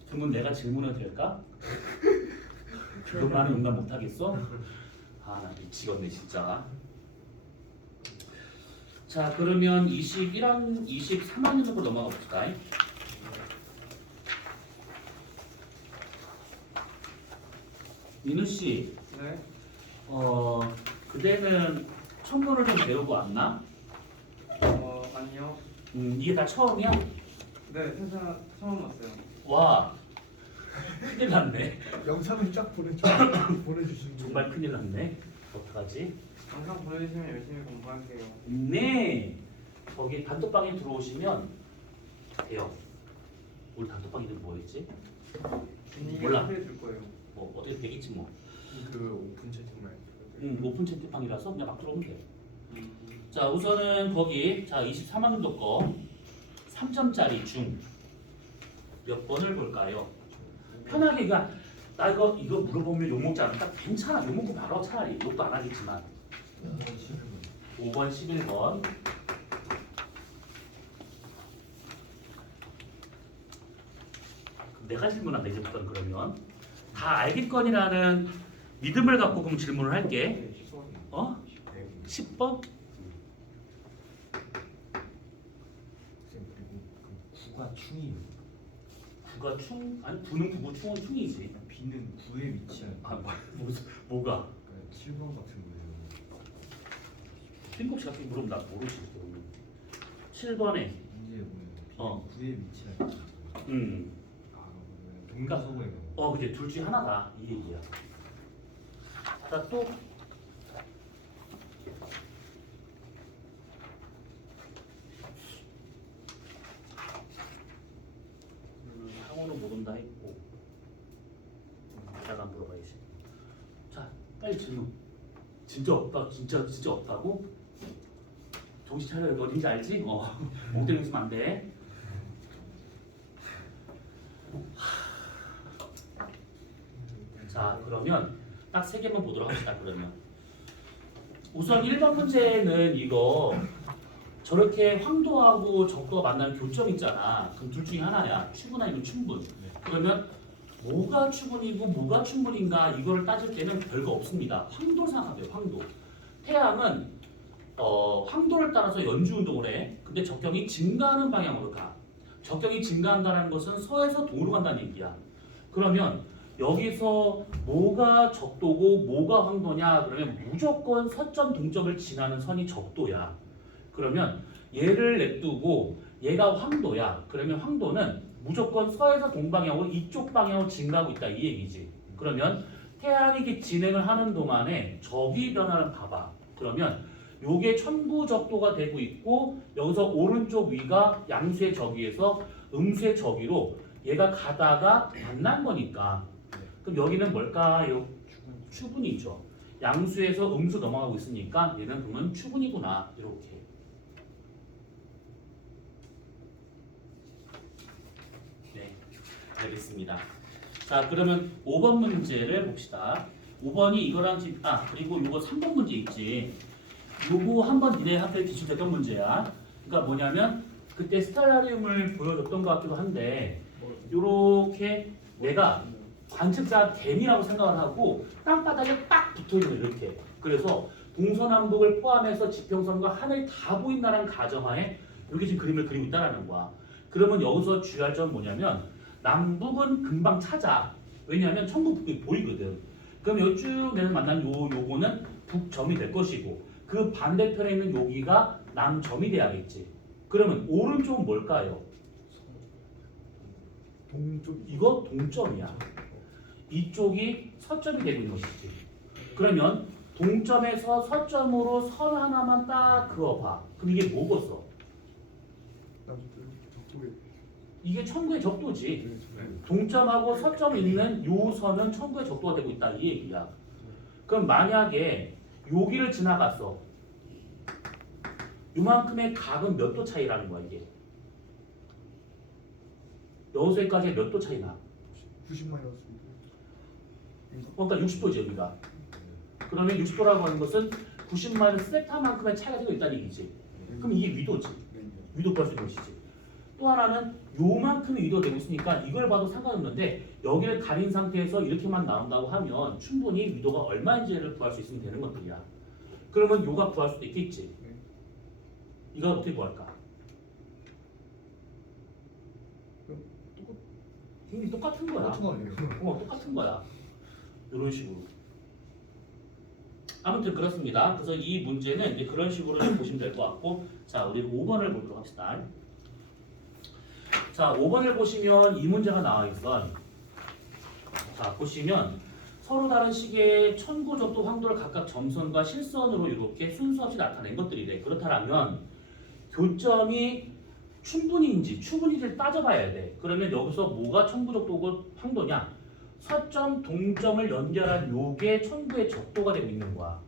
그러면 내가 질문해도 될까? 그것만은 용납 못하겠어? 아, 나 미치겠네 진짜. 자, 그러면 23학년으로 넘어가 봅시다. 민우 씨, 네. 그대는 천문을 좀 배우고 왔나? 아니요. 이게 다 처음이야? 네, 세상 처음 왔어요. 와, 큰일 났네. 영상을 쫙 보내주시는 정말 큰일 났네. 어떡하지? 영상 보내주시면 열심히 공부할게요. 네. 거기 단톡방에 들어오시면 돼요. 우리 단톡방 이름 뭐였지? 몰라. 해줄 거예요. 뭐 어떻게 되겠지 뭐. 그 오픈 채팅만. 오픈 채팅방이라서 그냥 막 들어오면 돼요. 자, 우선은 거기 자 23학년도 거 3점짜리 중 몇 번을 볼까요? 편하게 그냥 나 이거 물어보면 욕 먹지 않을까? 괜찮아. 욕 먹고 바로 차라리 욕도 안 하겠지만 5번 11번 내가 질문한다 이제부터 그러면 다 알겠거니라는 믿음을 갖고 그럼 질문을 할게. 어? 10번? 그리고 그 구가 충이요. 구가 충? 아니 구는 구고 충은 충이지. 비는 구에 위치한. 뭐가? 그러니까 7번 같은 거예요. 핑크씨 같은 거 물으면 나 모르지. 7번에 문제에 보면 비는 어. 구에 위치한. 그러니까 동서고에 그치 둘 중에 하나다 이 얘기야. 자 또 상호는 모른다 했고 내가 물어봐야지. 자 빨리 질문. 진짜 없다 진짜 없다고? 정신 차려 여기 어딘지 알지? 멍 때리고 있으면 안 돼. 자 그러면 딱 세 개만 보도록 합시다. 그러면 우선 1번 문제는 이거 저렇게 황도하고 적도가 만나는 교점 있잖아. 그럼 둘 중에 하나야. 추분 아니면 충분. 그러면 뭐가 추분이고 뭐가 충분인가 이거를 따질 때는 별거 없습니다. 황도 생각하세요. 황도. 태양은 황도를 따라서 연주 운동을 해. 근데 적경이 증가하는 방향으로 가. 적경이 증가한다는 것은 서에서 동으로 간다는 얘기야. 그러면 여기서 뭐가 적도고 뭐가 황도냐? 그러면 무조건 서점 동점을 지나는 선이 적도야. 그러면 얘를 냅두고 얘가 황도야. 그러면 황도는 무조건 서에서 동방향으로 이쪽 방향으로 증가하고 있다 이 얘기지. 그러면 태양이 이렇게 진행을 하는 동안에 적이 변화를 봐봐. 그러면 요게 천부적도가 되고 있고 여기서 오른쪽 위가 양수의 적위에서 음수의 적위로 얘가 가다가 만난 거니까 그럼 여기는 뭘까요? 추분이죠. 양수에서 음수 넘어가고 있으니까 얘는 그러면 추분이구나 이렇게. 네, 알겠습니다. 자 그러면 5번 문제를 봅시다. 5번이 이거랑 그리고 요거 3번 문제 있지. 요거 한번 니네 학교에 기출됐던 문제야. 그러니까 뭐냐면 그때 스텔라리움을 보여줬던 것 같기도 한데 요렇게 내가 관측자 댐이라고 생각을 하고 땅바닥에 딱 붙어있는 이렇게. 그래서 동서남북을 포함해서 지평선과 하늘이 다 보인다는 가정하에 여기 지금 그림을 그리고 있다는 거야. 그러면 여기서 주의할 점은 뭐냐면 남북은 금방 찾아. 왜냐하면 천국북이 보이거든. 그럼 여기 쭉 내서 만난 요거는 북점이 될 것이고 그 반대편에 있는 여기가 남점이 돼야겠지. 그러면 오른쪽은 뭘까요? 동쪽 이거 동점이야. 이쪽이 서점이 되고 있는 것이지. 그러면 동점에서 서점으로 선 하나만 딱 그어봐. 그럼 이게 뭐겠어? 저쪽에 이게 천구의 적도지. 동점하고 서점 있는 요 선은 천구의 적도가 되고 있다 이 얘기야. 그럼 만약에 여기를 지나갔어. 요만큼의 각은 몇 도 차이라는 거야 이게. 여기서까지 몇 도 차이 나? 90마이너스 그러니까 60도지 여기가. 그러면 60도라고 하는 것은 90마이너스 세타만큼의 차이가 되고 있다는 얘기지. 그럼 이게 위도지. 위도 구할 수 있는 것이지. 또 하나는 요만큼의 위도가 되고 있으니까 이걸 봐도 상관없는데 여기를 가린 상태에서 이렇게만 나온다고 하면 충분히 위도가 얼마인지를 구할 수 있으면 되는 것들이야. 그러면 요가 구할 수도 있겠지. 이거 어떻게 구할까? 이게 똑같은 거야. 똑같은 거 아니에요? 똑같은 거야. 이런 식으로. 아무튼 그렇습니다. 그래서 이 문제는 이제 그런 식으로 좀 보시면 될 것 같고, 자, 우리 5번을 보도록 합시다. 자, 5번을 보시면 이 문제가 나와 있어. 자, 보시면 서로 다른 시계의 천구, 적도, 황도를 각각 점선과 실선으로 이렇게 순서 없이 나타낸 것들이래. 그렇다면 교점이 충분히인지 추분인지를 따져봐야 돼. 그러면 여기서 뭐가 천구, 적도고 황도냐? 서점, 동점을 연결한 요게 천구의 적도가 되고 있는 거야.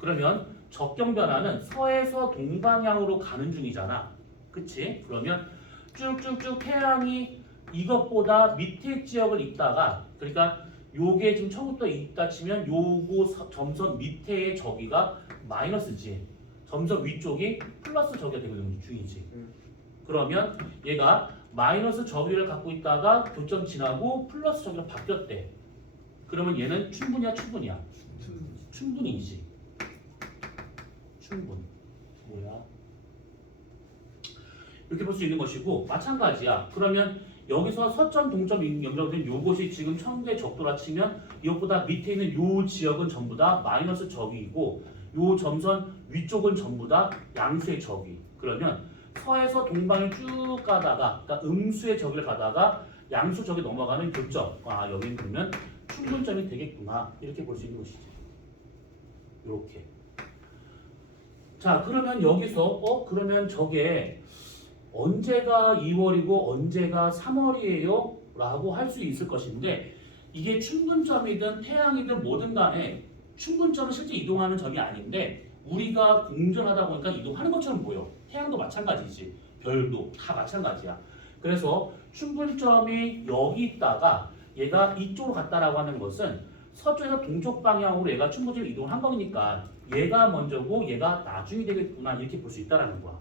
그러면 적경 변화는 서에서 동방향으로 가는 중이잖아. 그치? 그러면 쭉쭉쭉 태양이 이것보다 밑에 지역을 있다가, 그러니까 요게 지금 천구도 있다 치면 요거 점선 밑에의 저기가 마이너스지. 점선 위쪽이 플러스 저기가 되고 있는 중이지. 그러면 얘가 마이너스 저기를 갖고 있다가 교점 지나고 플러스 저기로 바뀌었대. 그러면 얘는 충분이야, 추분이야? 충분이지. 충분. 뭐야? 이렇게 볼 수 있는 것이고, 마찬가지야. 그러면 여기서 서점, 동점 연결된 요것이 지금 천구의 적도라 치면 이것보다 밑에 있는 요 지역은 전부 다 마이너스 적이고, 요 점선 위쪽은 전부 다 양수의 적이. 그러면 서에서 동방에 쭉 가다가, 그러니까 음수의 적을 가다가 양수 적에 넘어가는 교점. 아, 여기는 그러면 충분점이 되겠구나. 이렇게 볼 수 있는 것이지. 이렇게. 자, 그러면 여기서 그러면 저게 언제가 2월이고 언제가 3월이에요? 라고 할 수 있을 것인데, 이게 충분점이든 태양이든 뭐든 간에 충분점은 실제 이동하는 점이 아닌데 우리가 공전하다 보니까 이동하는 것처럼 보여. 태양도 마찬가지지. 별도 다 마찬가지야. 그래서 충분점이 여기 있다가 얘가 이쪽으로 갔다라고 하는 것은 서쪽에서 동쪽 방향으로 얘가 충분점이 이동을 한 거니까 얘가 먼저고 얘가 나중이 되겠구나, 이렇게 볼 수 있다라는 거야.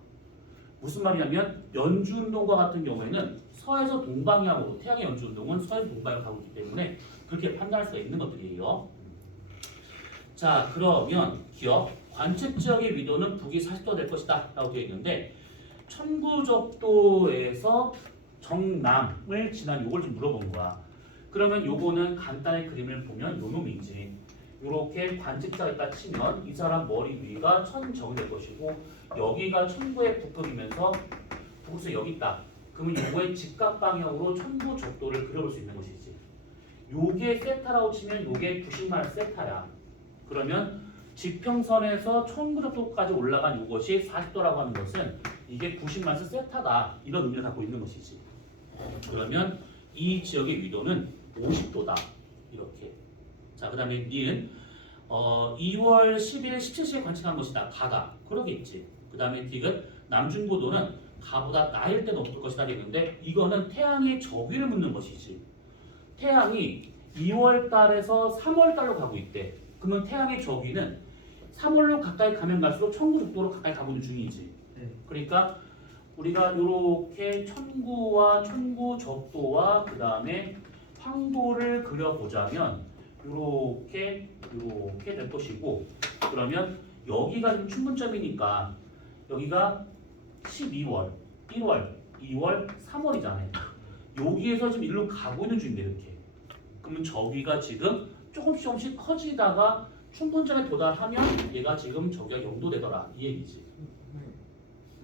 무슨 말이냐면 연주운동과 같은 경우에는 서에서 동방향으로, 태양의 연주운동은 서에서 동방향으로 가고 있기 때문에 그렇게 판단할 수가 있는 것들이에요. 자, 그러면 기억 관측 지역의 위도는 북위 40도가 될 것이다 라고 되어 있는데, 천구적도에서 정남을 지난 요걸 좀 물어본 거야. 그러면 요거는 간단히 그림을 보면 요 놈이지. 요렇게 관측자가 있다 치면 이 사람 머리 위가 천정이 될 것이고, 여기가 천구의 북극이면서 북극이 여기 있다. 그러면 요거의 직각 방향으로 천구 적도를 그려볼 수 있는 것이지. 요게 세타라고 치면 요게 90만 세타야. 그러면 지평선에서 천구 적도까지 올라간 요것이 40도라고 하는 것은 이게 90만 세타다, 이런 의미를 갖고 있는 것이지. 그러면 이 지역의 위도는 50도다. 이렇게. 자, 그 다음에 니은 2월 10일 17시에 관측한 것이다. 가가. 그러겠지. 그 다음에 딕은 남중고도는 가보다 나일 때 높을 것이다 되는데, 이거는 태양의 저기를 묻는 것이지. 태양이 2월 달에서 3월 달로 가고 있대. 그러면 태양의 저기는 3월로 가까이 가면 갈수록 천구적도로 가까이 가고 있는 중이지. 그러니까 우리가 이렇게 천구와 천구적도와 그 다음에 황도를 그려보자면 이렇게 될 것이고, 그러면 여기가 지금 충분점이니까 여기가 12월, 1월, 2월, 3월이잖아요. 여기에서 지금 일로 가고 있는 중인데 이렇게. 그러면 저기가 지금 조금씩 커지다가 충분점에 도달하면 얘가 지금 저기가 0도 되더라, 이 얘기지.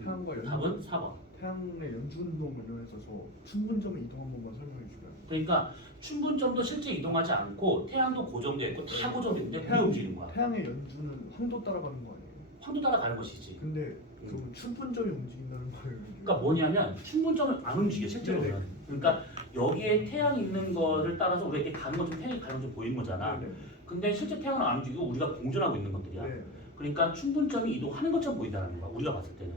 태양과 연주, 답은 4번. 태양의 연주 운동을 이용해서 충분점의 이동 한 번만 설명해 주세요. 그러니까 충분점도 실제 이동하지 않고 태양도 고정돼 있고 다 고정되는데 왜 움직이는 거야? 태양의 연주는 황도 따라가는 거 아니에요? 황도 따라가는 것이지. 근데 그 충분점이 움직인다는 거예요. 그러니까 뭐냐면 충분점은 안 움직여 실제로는. 네네. 그러니까 여기에 태양이 있는 거를 따라서 우리가 이렇게 가는 것처럼 태양이 가는 것처럼 보이는 거잖아. 네네. 근데 실제 태양은 안 움직이고 우리가 공전하고 있는 것들이야. 네. 그러니까 충분점이 이동하는 것처럼 보인다는 거야, 우리가 봤을 때는.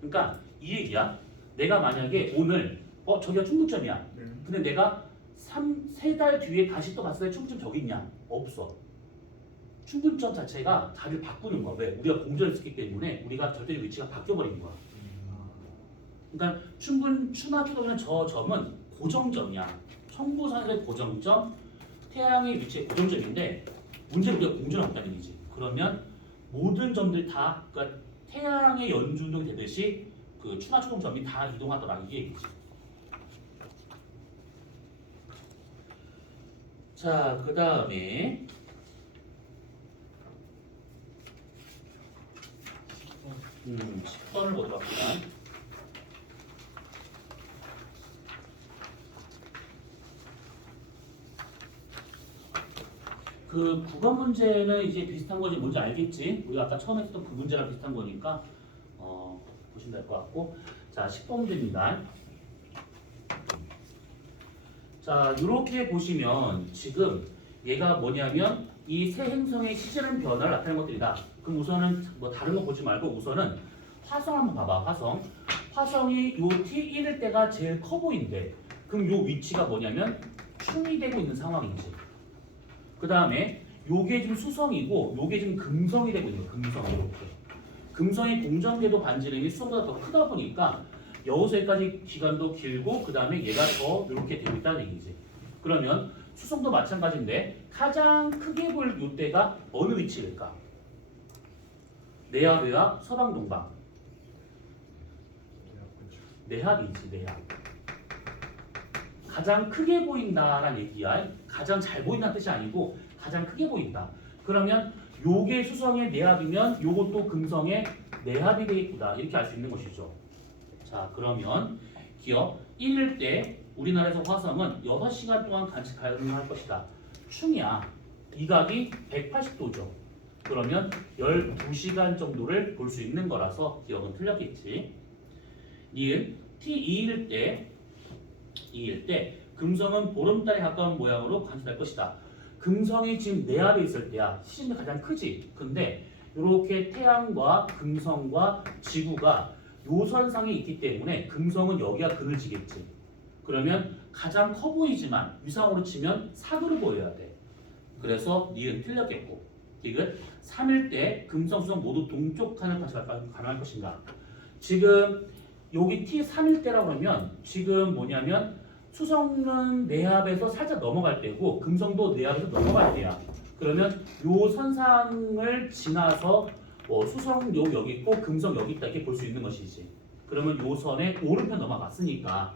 그러니까 이 얘기야. 내가 만약에 오늘 저기가 충분점이야. 네. 근데 내가 3달 뒤에 다시 또 봤을 때 충분점 저기 있냐? 없어. 충분점 자체가 자리를 바꾸는 거야. 왜? 우리가 공전했기 때문에 우리가 절대적 위치가 바뀌어버린 거야. 그러니까 추마추도는 저 점은 고정점이야. 청구선에서의 고정점, 태양의 위치의 고정점인데 문제는 우리가 공전하고 있다는 얘기지. 그러면 모든 점들이 다, 그러니까 태양의 연주 운동이 되듯이 그 추마추동 점이 다 이동하더라, 이게 얘기지. 자, 그 다음에 10번을 보도록 합니다. 그 9번 문제는 이제 비슷한 거지 뭔지 알겠지? 우리가 아까 처음에 했던 그 문제랑 비슷한 거니까 보시면 될 것 같고 자 10번 문제입니다. 자 이렇게 보시면 지금 얘가 뭐냐면 이 새 행성의 시제는 변화를 나타내는 것들이다. 그럼 우선은 뭐 다른 거 보지 말고 우선은 화성 한번 봐봐. 화성이 요 T1일 때가 제일 커 보인대. 그럼 요 위치가 뭐냐면 충이 되고 있는 상황이지. 그 다음에 요게 지금 수성이고 요게 지금 금성이 되고 있는 거예요. 금성 이렇게. 금성이 공전궤도 반지름이 수성보다 더 크다 보니까 여기서 여기까지 기간도 길고 그 다음에 얘가 더 이렇게 되고 있다는 얘기지. 그러면 수성도 마찬가지인데 가장 크게 볼 요때가 어느 위치일까? 내합이야 서방 동방. 내합이지 내합. 가장 크게 보인다라는 얘기야. 가장 잘 보인다는 뜻이 아니고 가장 크게 보인다. 그러면 요게 수성의 내합이면 요것도 금성의 내합이 되겠구나. 이렇게 알 수 있는 것이죠. 자 그러면 기억 1일 때 우리나라에서 화성은 6시간 동안 관측 가능할 것이다. 충이야. 이 각이 180도죠. 그러면 12시간 정도를 볼 수 있는 거라서 기억은 틀렸겠지. 니은 T2일 때 금성은 보름달에 가까운 모양으로 관측될 것이다. 금성이 지금 내합에 있을 때야. 시즌이 가장 크지. 근데 이렇게 태양과 금성과 지구가 요선상에 있기 때문에 금성은 여기가 그늘지겠지. 그러면 가장 커 보이지만 위상으로 치면 사그로 보여야 돼. 그래서 니은 틀렸겠고. 이건 3일 때 금성, 수성 모두 동쪽 하늘 관측 가능할 것인가. 지금 여기 T3일 때라고 하면 지금 뭐냐면 수성은 내합에서 살짝 넘어갈 때고 금성도 내합에서 넘어갈 때야. 그러면 요 선상을 지나서 수성 여기 있고 금성 여기 있다 이렇게 볼 수 있는 것이지. 그러면 요 선에 오른편 넘어갔으니까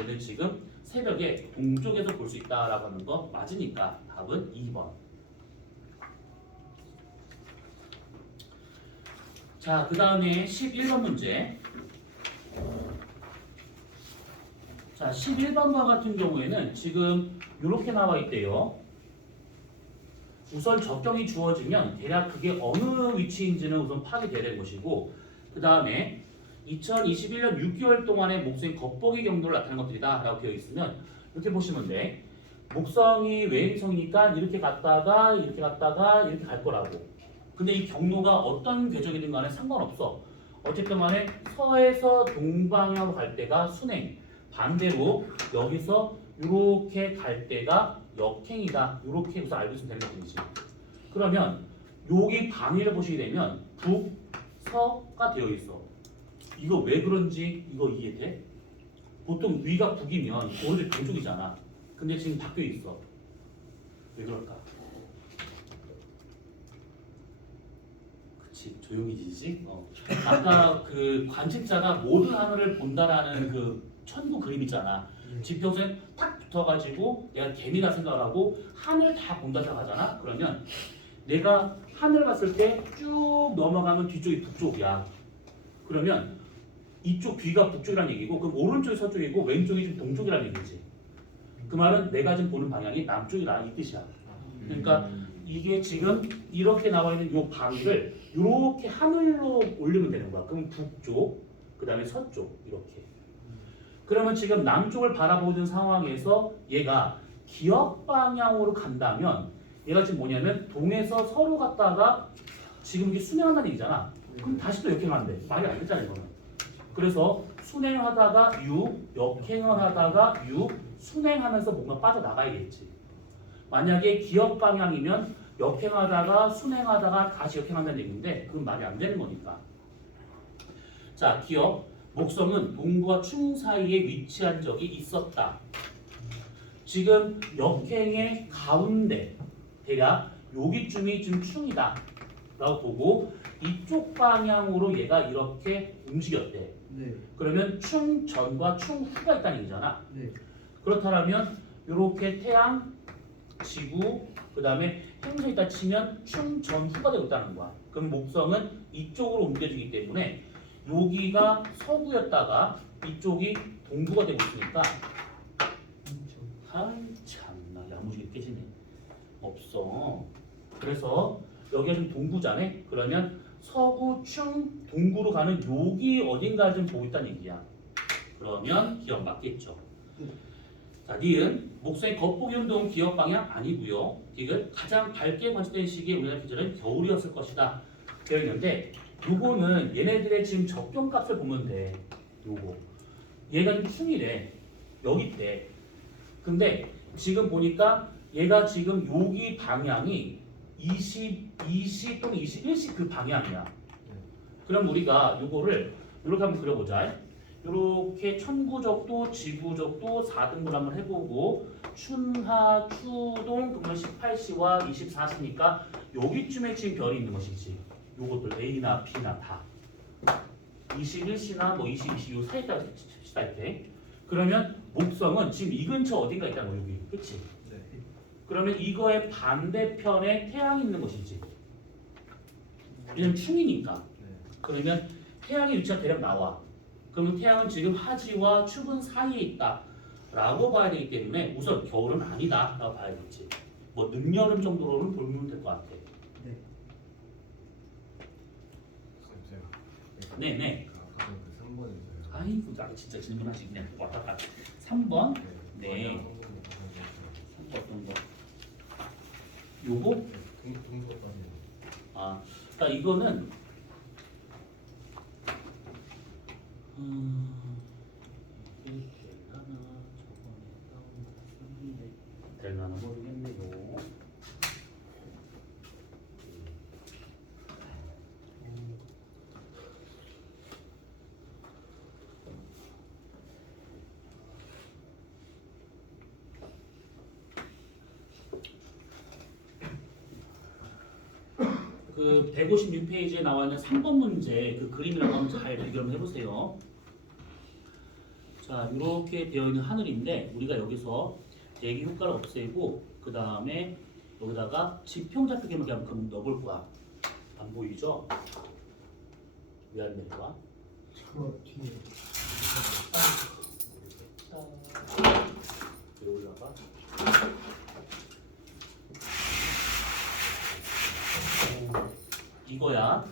얘는 지금 새벽에 동쪽에서 볼 수 있다라고 하는 거 맞으니까 답은 2번. 자, 그 다음에 11번 문제. 자, 11번과 같은 경우에는 지금 이렇게 나와 있대요. 우선 적경이 주어지면 대략 그게 어느 위치인지는 우선 파악이 돼야 되는 것이고, 그 다음에 2021년 6개월 동안의 목성의 겉보기 경로를 나타낸 것들이다 라고 되어 있으면 이렇게 보시면 돼. 목성이 외행성이니까 이렇게 갔다가 이렇게 갔다가 이렇게 갈 거라고. 근데 이 경로가 어떤 궤적이든 간에 상관없어. 어쨌든 간에 서에서 동방향으로 갈 때가 순행, 반대로 여기서 이렇게 갈 때가 역행이다. 이렇게 해서 알고 있으면 되는 것이지. 그러면 여기 방위를 보시게 되면 북, 서가 되어 있어. 이거 왜 그런지 이거 이해돼? 보통 위가 북이면 오른쪽 동쪽이잖아. 근데 지금 바뀌어 있어. 왜 그럴까? 그치, 조용히지지? 아까 그 관측자가 모든 하늘을 본다라는 그 천구 그림 있잖아. 지평선에 탁 붙어가지고 내가 개미가 생각하고 하늘 다 본다 생각하잖아. 그러면 내가 하늘 봤을 때 쭉 넘어가면 뒤쪽이 북쪽이야. 그러면 이쪽 뒤가 북쪽이라는 얘기고, 그럼 오른쪽이 서쪽이고 왼쪽이 좀 동쪽이라는 얘기지. 그 말은 내가 지금 보는 방향이 남쪽이라는 이 뜻이야. 그러니까 이게 지금 이렇게 나와 있는 이 방위를 이렇게 하늘로 올리면 되는 거야. 그럼 북쪽, 그 다음에 서쪽 이렇게. 그러면 지금 남쪽을 바라보는 상황에서 얘가 기역 방향으로 간다면 얘가 지금 뭐냐면 동에서 서로 갔다가 지금 이게 순행한다는 얘기잖아. 그럼 다시 또 역행한대. 말이 안 됐잖아 이거는. 그래서 순행하다가 유, 역행을 하다가 유, 순행하면서 뭔가 빠져나가야겠지. 만약에 기역 방향이면 역행하다가 순행하다가 다시 역행한다는 얘기인데 그건 말이 안 되는 거니까. 자, 기역. 목성은 동부와 충 사이에 위치한 적이 있었다. 지금 역행의 가운데 대략 여기쯤이 지금 충이다 라고 보고 이쪽 방향으로 얘가 이렇게 움직였대. 네. 그러면 충 전과 충 후가 있다는 얘기잖아. 네. 그렇다면 이렇게 태양, 지구, 그 다음에 행성이 있다 치면 충 전 후가 되고 있다는 거야. 그럼 목성은 이쪽으로 옮겨지기 때문에 여기가 서구였다가 이쪽이 동부가 되고 있으니까 참나 야무지게 깨지네. 없어. 그래서 여기가 지금 동부잖아. 그러면 서구, 충, 동구로 가는 여기 어딘가를 좀 보고 있다는 얘기야. 그러면 기억 맞겠죠. 자, 니은 목성의 겉보기 운동 기억 방향 아니고요. 이걸 가장 밝게 관측된 시기에 우리나라 기준은 겨울이었을 것이다 되어 있는데 요거는 얘네들의 지금 적경값을 보면 돼. 요거 얘가 지금 충이래. 여기 있대. 근데 지금 보니까 얘가 지금 여기 방향이 20 또는 21씩 그 방향이야. 그럼 우리가 요거를 이렇게 한번 그려보자. 이렇게 천구적도, 지구적도 4등분 한번 해보고 춘하, 추동 그러면 18시와 24시니까 여기쯤에 지금 별이 있는 것이지. 요것들 A나 B나 다 21시나 뭐 22시 요 사이에 따라 칩시다 이렇게. 그러면 목성은 지금 이 근처 어딘가 있다는 거 여기. 그치? 네. 그러면 이거의 반대편에 태양이 있는 것이지. 왜냐면 충이니까. 네. 그러면 태양의 위치가 대략 나와. 그러면 태양은 지금 하지와 축은 사이에 있다라고 봐야 되기 때문에 우선 겨울은 아니다라고 봐야겠지. 뭐 늦여름 정도로는 보면 될 것 같아. 쌤. 네네. 아까 그 3번에서요. 아이고 나 진짜 질문하시 그냥 왔다 갔다. 3번. 네. 3번 어떤 거? 요거? 동서까지. 아, 그러니까 이거는 이게 될라나 모르겠네요. 그 156페이지에 나와 있는 3번 문제 그 그림이라고 한번 잘 비교를 해보세요. 자, 이렇게 되어 있는 하늘인데 우리가 여기서 대기 효과를 없애고 그 다음에 여기다가 지평 좌표계만 한번 넣어볼 거야. 안 보이죠? 왜 안 될까? 저 뒤에 왜 올라가? 이거야.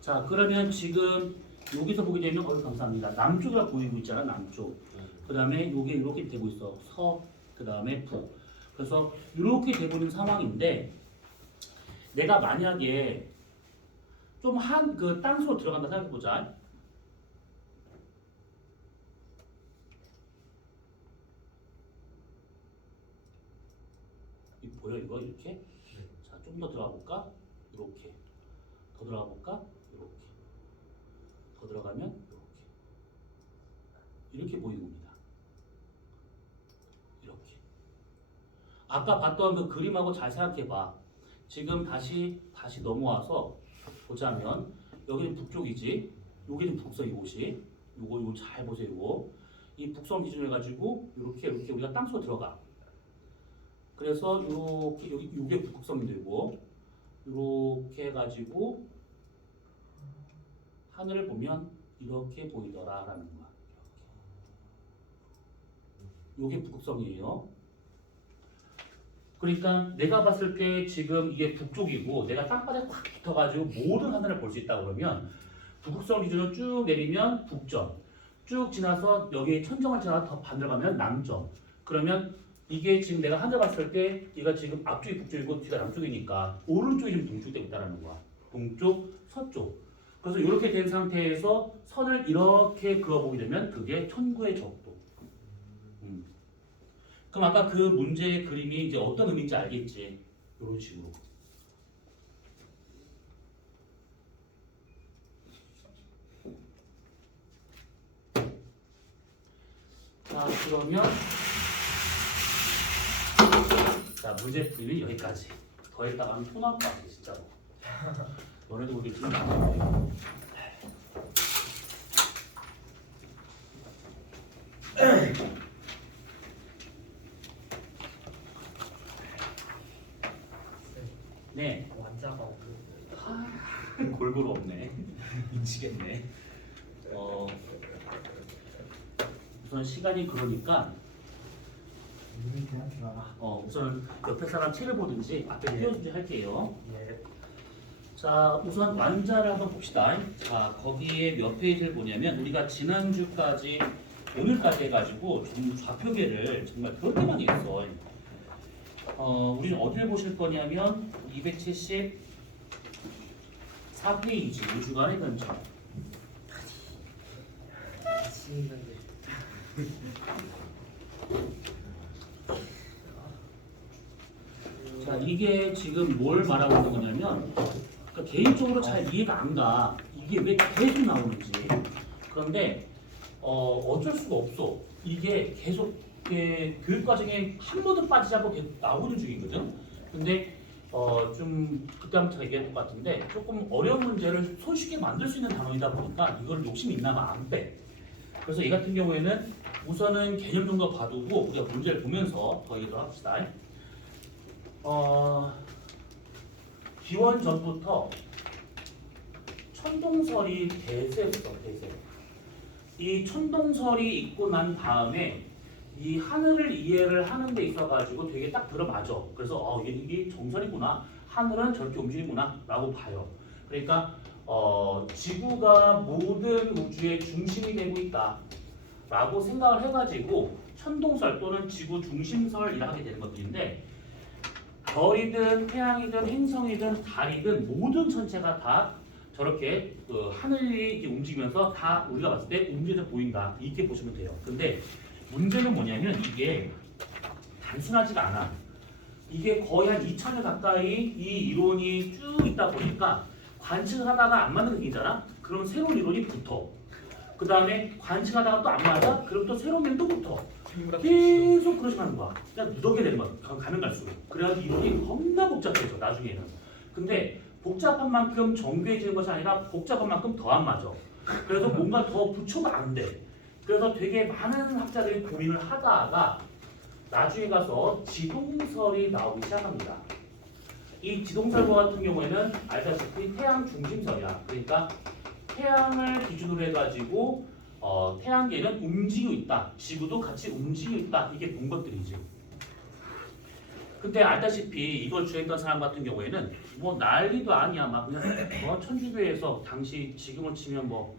자, 그러면 지금 여기서 보게 되면 감사합니다. 남쪽이라 보이고 있잖아, 남쪽. 그 다음에 여기 이렇게 되고 있어. 서, 그 다음에 부. 그래서 이렇게 되고 있는 상황인데 내가 만약에 좀 한 그 땅속으로 들어간다 생각해보자. 이 보여 이거 이렇게? 자, 좀 더 들어가 볼까? 이렇게. 더 들어가 볼까? 이렇게. 더 들어가면 이렇게 보이는 겁니다. 이렇게. 아까 봤던 그 그림하고 잘 생각해봐. 지금 다시 넘어와서 보자면 여기는 북쪽이지. 여기는 북서 이곳이. 요거 잘 보세요. 이 북성 기준을 가지고 이렇게 우리가 땅속으로 들어가. 그래서 이렇게 요게 북성이 되고 이렇게 해가지고 하늘을 보면 이렇게 보이더라라는 거야. 요게 북극성이에요. 그러니까 내가 봤을 때 지금 이게 북쪽이고 내가 땅바닥에 확 붙어가지고 모든 하늘을 볼 수 있다 그러면 북극성 기준으로 쭉 내리면 북점, 쭉 지나서 여기 천정을 지나서 더 반대로 가면 남점. 그러면 이게 지금 내가 하늘 봤을 때 얘가 지금 앞쪽이 북쪽이고 뒤가 남쪽이니까 오른쪽이 지금 동쪽되고 있다는 거야. 동쪽, 서쪽. 그래서 이렇게 된 상태에서 선을 이렇게 그어보게 되면 그게 천구의 적도. 그럼 아까 그 문제의 그림이 이제 어떤 의미인지 알겠지? 이런 식으로. 자, 그러면 자, 문제 풀이는 여기까지. 더 했다가 하면 토 나올 것 같아, 진짜로. 너네도 그렇게 좀 나오네. 네. 완자가 없는데. 미치겠네. 우선 시간이 그러니까 우선 옆에 사람 책을 보든지 앞에 띄워주든지 할게요. 자, 우선 완자를 한번 봅시다. 자, 거기에 몇 페이지를 보냐면 우리가 지난주까지 오늘까지 해가지고 좀 좌표계를 정말 그렇게 많이 했어. 우리는 어디를 보실 거냐면 274페이지 우주간의 변천. 자, 이게 지금 뭘 말하고 있는 거냐면 그러니까 개인적으로 잘 이해가 안 가. 이게 왜 계속 나오는지. 그런데 어쩔 수가 없어. 이게 계속 교육 과정에 한 번도 빠지지 않고 계속 나오는 중이거든. 근데 좀 그때부터 얘기할 것 같은데 조금 어려운 문제를 손쉽게 만들 수 있는 단원이다 보니까 이걸 욕심이 있나마 안 빼. 그래서 이 같은 경우에는 우선은 개념 정도 봐두고 우리가 문제를 보면서 더 얘기를 합시다. 기원 전부터 천동설이 대세였어, 대세. 이 천동설이 있고 난 다음에 이 하늘을 이해를 하는 데 있어가지고 되게 딱 들어맞아. 그래서 이게 정설이구나. 하늘은 저렇게 움직이구나 라고 봐요. 그러니까 지구가 모든 우주의 중심이 되고 있다 라고 생각을 해가지고 천동설 또는 지구 중심설이라 하게 되는 것들인데 별이든 태양이든 행성이든 달이든 모든 천체가 다 저렇게 하늘이 이렇게 움직이면서 다 우리가 봤을 때 움직여서 보인다 이렇게 보시면 돼요. 근데 문제는 뭐냐면 이게 단순하지가 않아. 이게 거의 한 2000년 가까이 이 이론이 쭉 있다 보니까 관측을 하다가 안 맞는 얘기잖아. 그럼 새로운 이론이 붙어. 그 다음에 관측하다가 또 안 맞아. 그럼 또 새로운 이론이 또 붙어. 계속 그러시 가는 거야. 그냥 누더게 되는 거야. 가면 갈수록. 그래가지고 이론이 겁나 복잡해져 나중에는. 근데 복잡한 만큼 정교해지는 것이 아니라 복잡한 만큼 더 안 맞아. 그래서 뭔가 더 붙여도 안 돼. 그래서 되게 많은 학자들이 고민을 하다가 나중에 가서 지동설이 나오기 시작합니다. 이 지동설과 같은 경우에는 알다시피 태양 중심설이야. 그러니까 태양을 기준으로 해가지고 태양계는 움직이고 있다. 지구도 같이 움직이고 있다. 이게 본 것들이지. 근데 알다시피 이걸 주행했던 사람 같은 경우에는 뭐 난리도 아니야. 막 그냥 천주교에서 당시 지금을 치면 뭐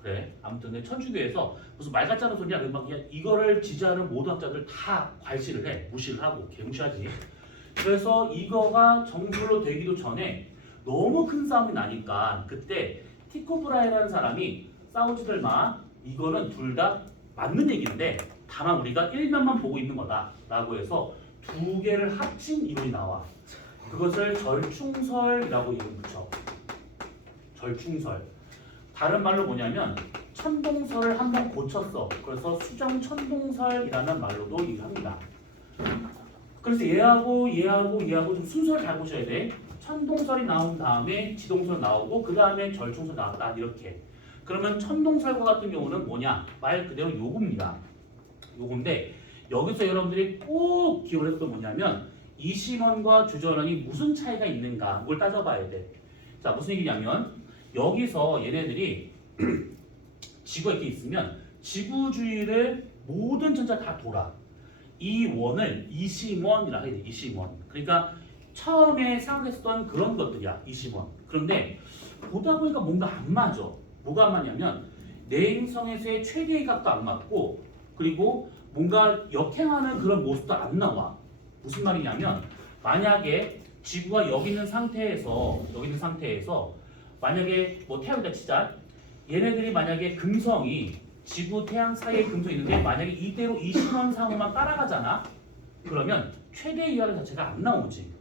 그래 아무튼 천주교에서 무슨 말 같지 않은 소리야. 막 그냥 이거를 지지하는 모든 학자들 다 괄시를 해. 무시를 하고 개무시하지. 그래서 이거가 정설로 되기도 전에 너무 큰 싸움이 나니까 그때 티코 브라이라는 사람이 싸우지들 마. 이거는 둘 다 맞는 얘기인데 다만 우리가 일면만 보고 있는 거다 라고 해서 두 개를 합친 이론이 나와. 그것을 절충설이라고 이름 붙여. 절충설. 다른 말로 뭐냐면 천동설을 한번 고쳤어. 그래서 수정천동설이라는 말로도 얘기합니다. 그래서 얘하고 좀 순서를 잘 보셔야 돼. 천동설이 나온 다음에 지동설 나오고 그 다음에 절충설 나왔다 이렇게. 그러면 천동설과 같은 경우는 뭐냐? 말 그대로 요겁니다. 요건데 여기서 여러분들이 꼭 기억할 건 뭐냐면 이심원과 주전원이 무슨 차이가 있는가 그걸 따져봐야 돼. 자 무슨 얘기냐면 여기서 얘네들이 지구가 이렇게 있으면 지구 주위를 모든 천체가 다 돌아. 이 원을 이심원이라고 해야 돼. 이심원. 그러니까 처음에 생각했던 그런 것들이야. 이심원. 그런데 보다 보니까 뭔가 안 맞아. 뭐가 안 맞냐면 내 행성에서의 최대의 각도 안 맞고 그리고 뭔가 역행하는 그런 모습도 안 나와. 무슨 말이냐면 만약에 지구가 여기 있는 상태에서 만약에 뭐 태양이다 치자. 얘네들이 만약에 금성이 지구 태양 사이에 금성이 있는데 만약에 이대로 이심원 상으로만 따라가잖아. 그러면 최대 이하의 자체가 안 나오지.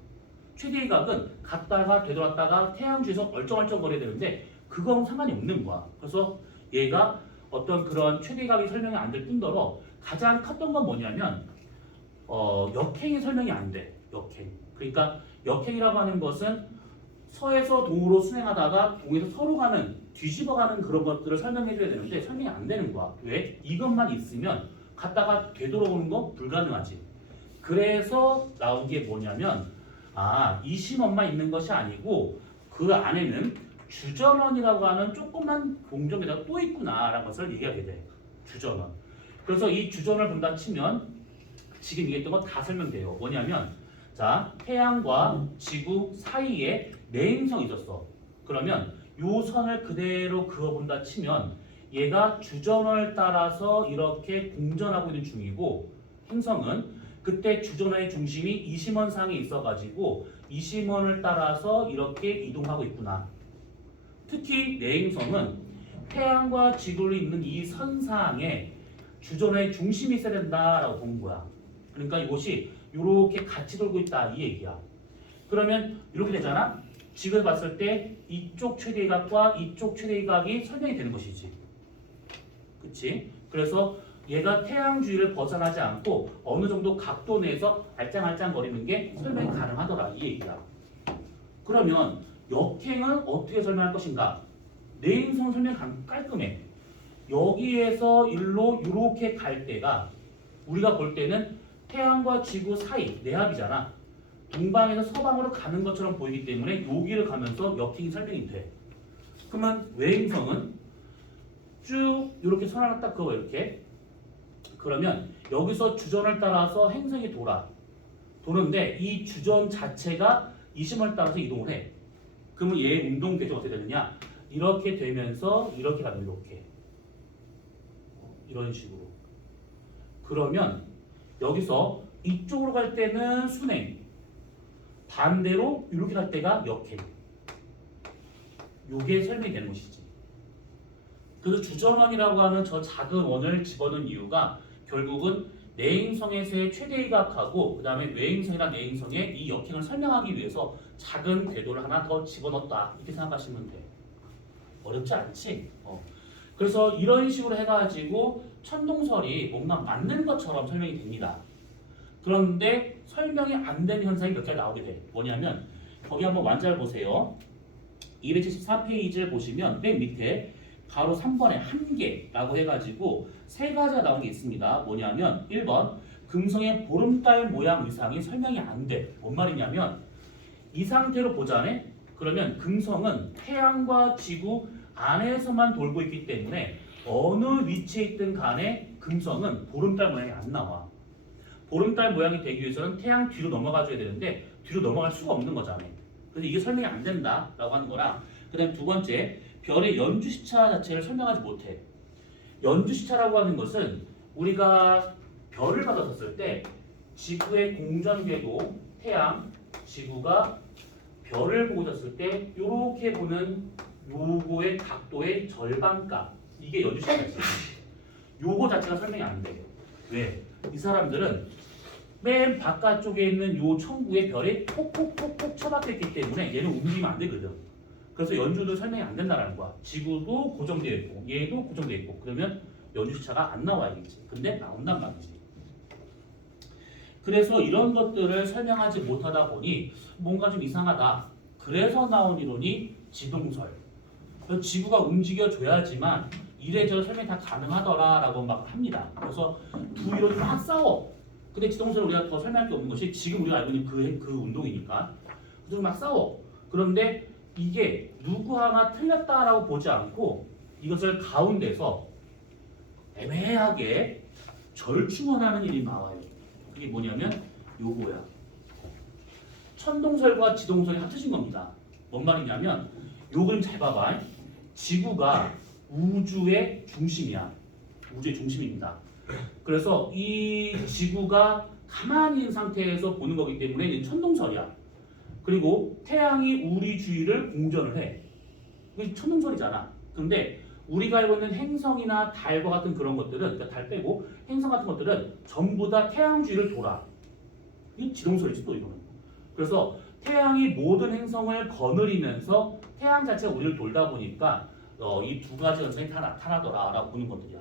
최대 이각은 갔다가 되돌았다가 태양 주위에서 얼쩡얼쩡거려야 되는데 그거는 상관이 없는 거야. 그래서 얘가 어떤 그런 최대 이각이 설명이 안 될 뿐더러 가장 컸던 건 뭐냐면 역행이 설명이 안 돼. 역행. 그러니까 역행이라고 하는 것은 서에서 동으로 순행하다가 동에서 서로 가는 뒤집어가는 그런 것들을 설명해줘야 되는데 설명이 안 되는 거야. 왜? 이것만 있으면 갔다가 되돌아오는 거 불가능하지. 그래서 나온 게 뭐냐면 이심원만 있는 것이 아니고 그 안에는 주전원이라고 하는 조그만 공정에다가 또 있구나라는 것을 얘기하게 돼. 주전원. 그래서 이 주전원을 본다 치면 지금 얘기했던 거 다 설명돼요. 뭐냐면 자 태양과 지구 사이에 내행성이 있었어. 그러면 요 선을 그대로 그어본다 치면 얘가 주전원을 따라서 이렇게 공전하고 있는 중이고 행성은 그때 주전원의 중심이 이심원상에 있어가지고 이심원을 따라서 이렇게 이동하고 있구나. 특히 내행성은 태양과 지구를 잇는 이 선상에 주전원의 중심이 있어야 된다라고 본 거야. 그러니까 이것이 이렇게 같이 돌고 있다 이 얘기야. 그러면 이렇게 되잖아. 지구에서 봤을 때 이쪽 최대각과 이쪽 최대각이 설명이 되는 것이지. 그치? 그래서 얘가 태양 주위를 벗어나지 않고 어느 정도 각도 내에서 알짱알짱거리는 게 설명이 가능하더라 이 얘기야. 그러면 역행은 어떻게 설명할 것인가? 내행성 설명 깔끔해. 여기에서 일로 이렇게 갈 때가 우리가 볼 때는 태양과 지구 사이 내압이잖아. 동방에서 서방으로 가는 것처럼 보이기 때문에 여기를 가면서 역행이 설명이 돼. 그러면 외행성은 쭉 이렇게 선 하나 딱 그어 이렇게. 그러면 여기서 주전을 따라서 행성이 도는데 이 주전 자체가 이심을 따라서 이동을 해. 그러면 얘의 운동 궤도가 어떻게 되느냐? 이렇게 되면서 이렇게 가면 이렇게 이런 식으로. 그러면 여기서 이쪽으로 갈 때는 순행, 반대로 이렇게 갈 때가 역행. 요게 설명이 되는 것이지. 그래서 주전원이라고 하는 저 작은 원을 집어넣은 이유가 결국은 내행성에서의 최대각하고 그 다음에 외행성이나 내행성의 이 역행을 설명하기 위해서 작은 궤도를 하나 더 집어넣었다 이렇게 생각하시면 돼. 어렵지 않지? 그래서 이런 식으로 해가지고 천동설이 뭔가 맞는 것처럼 설명이 됩니다. 그런데 설명이 안 되는 현상이 몇 가지 나오게 돼. 뭐냐면 거기 한번 완자를 보세요. 274페이지를 보시면 맨 밑에 바로 3번에 한계라고 해가지고 세 가지가 나온 게 있습니다. 뭐냐면 1번 금성의 보름달 모양 이상이 설명이 안 돼. 뭔 말이냐면 이 상태로 보자네. 그러면 금성은 태양과 지구 안에서만 돌고 있기 때문에 어느 위치에 있든 간에 금성은 보름달 모양이 안 나와. 보름달 모양이 되기 위해서는 태양 뒤로 넘어가줘야 되는데 뒤로 넘어갈 수가 없는 거잖아. 그래서 이게 설명이 안 된다라고 하는 거랑 그 다음에 두 번째 별의 연주시차 자체를 설명하지 못해. 연주시차라고 하는 것은 우리가 별을 받았을 때 지구의 공전궤도 태양, 지구가 별을 보고 있었을 때 이렇게 보는 요거의 각도의 절반값 이게 연주시차지. 요거 자체가 설명이 안 돼. 왜? 이 사람들은 맨 바깥쪽에 있는 요 천구의 별이 콕콕콕콕 처박혀 있기 때문에 얘는 움직이면 안 되거든. 그래서 연주도 설명이 안 된다는 거야. 지구도 고정되어 있고 얘도 고정되어 있고 그러면 연주시차가 안 나와야겠지. 근데 나온단 말이지. 그래서 이런 것들을 설명하지 못하다 보니 뭔가 좀 이상하다. 그래서 나온 이론이 지동설. 지구가 움직여줘야지만 이래저래 설명이 다 가능하더라라고 막 합니다. 그래서 두 이론이 막 싸워. 근데 지동설을 우리가 더 설명할 게 없는 것이 지금 우리가 알고 있는 그 운동이니까. 그래서 막 싸워. 그런데 이게 누구 하나 틀렸다라고 보지 않고 이것을 가운데서 애매하게 절충원하는 일이 나와요. 그게 뭐냐면 요거야. 천동설과 지동설이 합쳐진 겁니다. 뭔 말이냐면 요 그림 잘 봐봐. 지구가 우주의 중심이야. 우주의 중심입니다. 그래서 이 지구가 가만히 있는 상태에서 보는 거기 때문에 이제 천동설이야. 그리고 태양이 우리 주위를 공전을 해. 이게 천동설이잖아. 근데 우리가 알고 있는 행성이나 달과 같은 그런 것들은, 그러니까 달 빼고 행성 같은 것들은 전부 다 태양 주위를 돌아. 이게 지동설이지 또 이거는. 그래서 태양이 모든 행성을 거느리면서 태양 자체가 우리를 돌다 보니까 이 두 가지 현상이 다 나타나더라라고 보는 것들이야.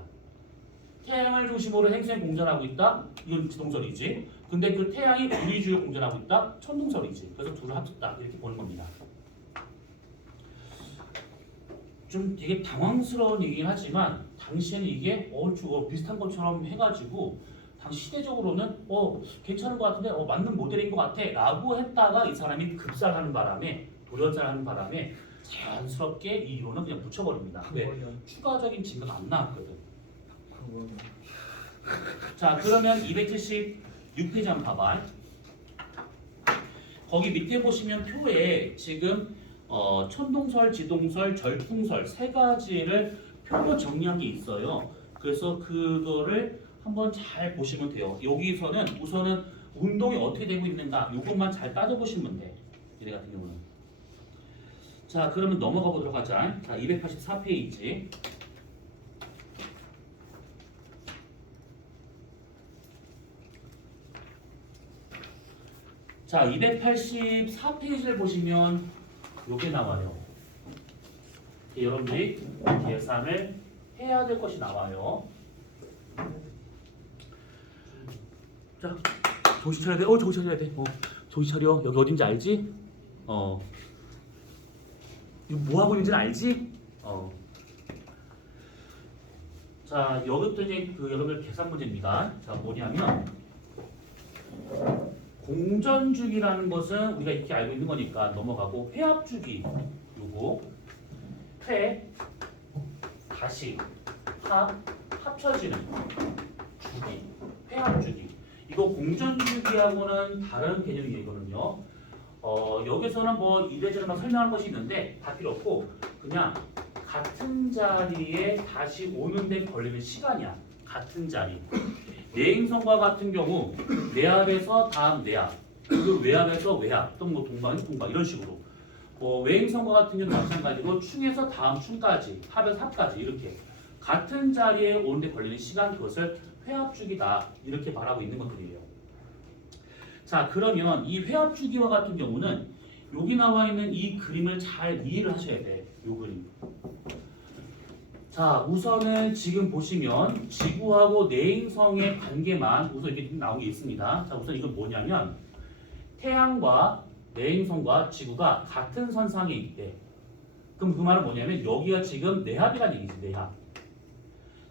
태양을 중심으로 행성이 공전하고 있다. 이건 지동설이지. 근데 그 태양이 우리 주위를 공전하고 있다. 천동설이지. 그래서 둘을 합쳤다. 이렇게 보는 겁니다. 좀 되게 당황스러운 얘기긴 하지만 당시에는 이게 비슷한 것처럼 해가지고 당시 시대적으로는 괜찮은 것 같은데 맞는 모델인 것 같아 라고 했다가 이 사람이 급살하는 바람에 돌연사하는 바람에 자연스럽게 이 이론은 그냥 붙여버립니다. 왜? 추가적인 증거가 안 나왔거든. 자, 그러면 276페이지 한번 봐봐. 거기 밑에 보시면 표에 지금 천동설, 지동설, 절풍설 세 가지를 표로 정리한 게 있어요. 그래서 그거를 한번 잘 보시면 돼요. 여기서는 우선은 운동이 어떻게 되고 있는가 이것만 잘 따져보시면 돼. 얘네 같은 경우는. 자, 그러면 넘어가 보도록 하자. 자, 284페이지. 자, 284페이지를 보시면 요게 나와요. 여러분들이 계산을 해야 될 것이 나와요. 자, 정신 차려야 돼. 정신 차려야 돼. 정신 차려. 여기 어딘지 알지? 이거 뭐 하고 있는지 알지? 자, 여기부터 이제 여러분들 계산 문제입니다. 자, 뭐냐면 공전주기라는 것은 우리가 이렇게 알고 있는 거니까 넘어가고, 회합주기 요거 다시 합쳐지는 주기, 회합주기. 이거 공전주기하고는 다른 개념이거든요. 여기서는 뭐 이래저래 막 설명할 것이 있는데 다 필요 없고, 그냥 같은 자리에 다시 오는데 걸리는 시간이야. 같은 자리. 내행성과 같은 경우 내합에서 다음 내합, 그리고 외합에서 외합, 또 뭐 동방이 동방 이런 식으로. 외행성과 같은 경우 마찬가지로 충에서 다음 충까지, 합에서 합까지 이렇게 같은 자리에 오는데 걸리는 시간, 그것을 회합주기다 이렇게 말하고 있는 것들이에요. 자, 그러면 이 회합주기와 같은 경우는 여기 나와 있는 이 그림을 잘 이해를 하셔야 돼. 이 그림. 자, 우선은 지금 보시면 지구하고 내행성의 관계만 우선 이렇게 나온 게 있습니다. 자, 우선 이건 뭐냐면 태양과 내행성과 지구가 같은 선상에 있대. 그럼 그 말은 뭐냐면 여기가 지금 내합이라는 얘기지, 내합.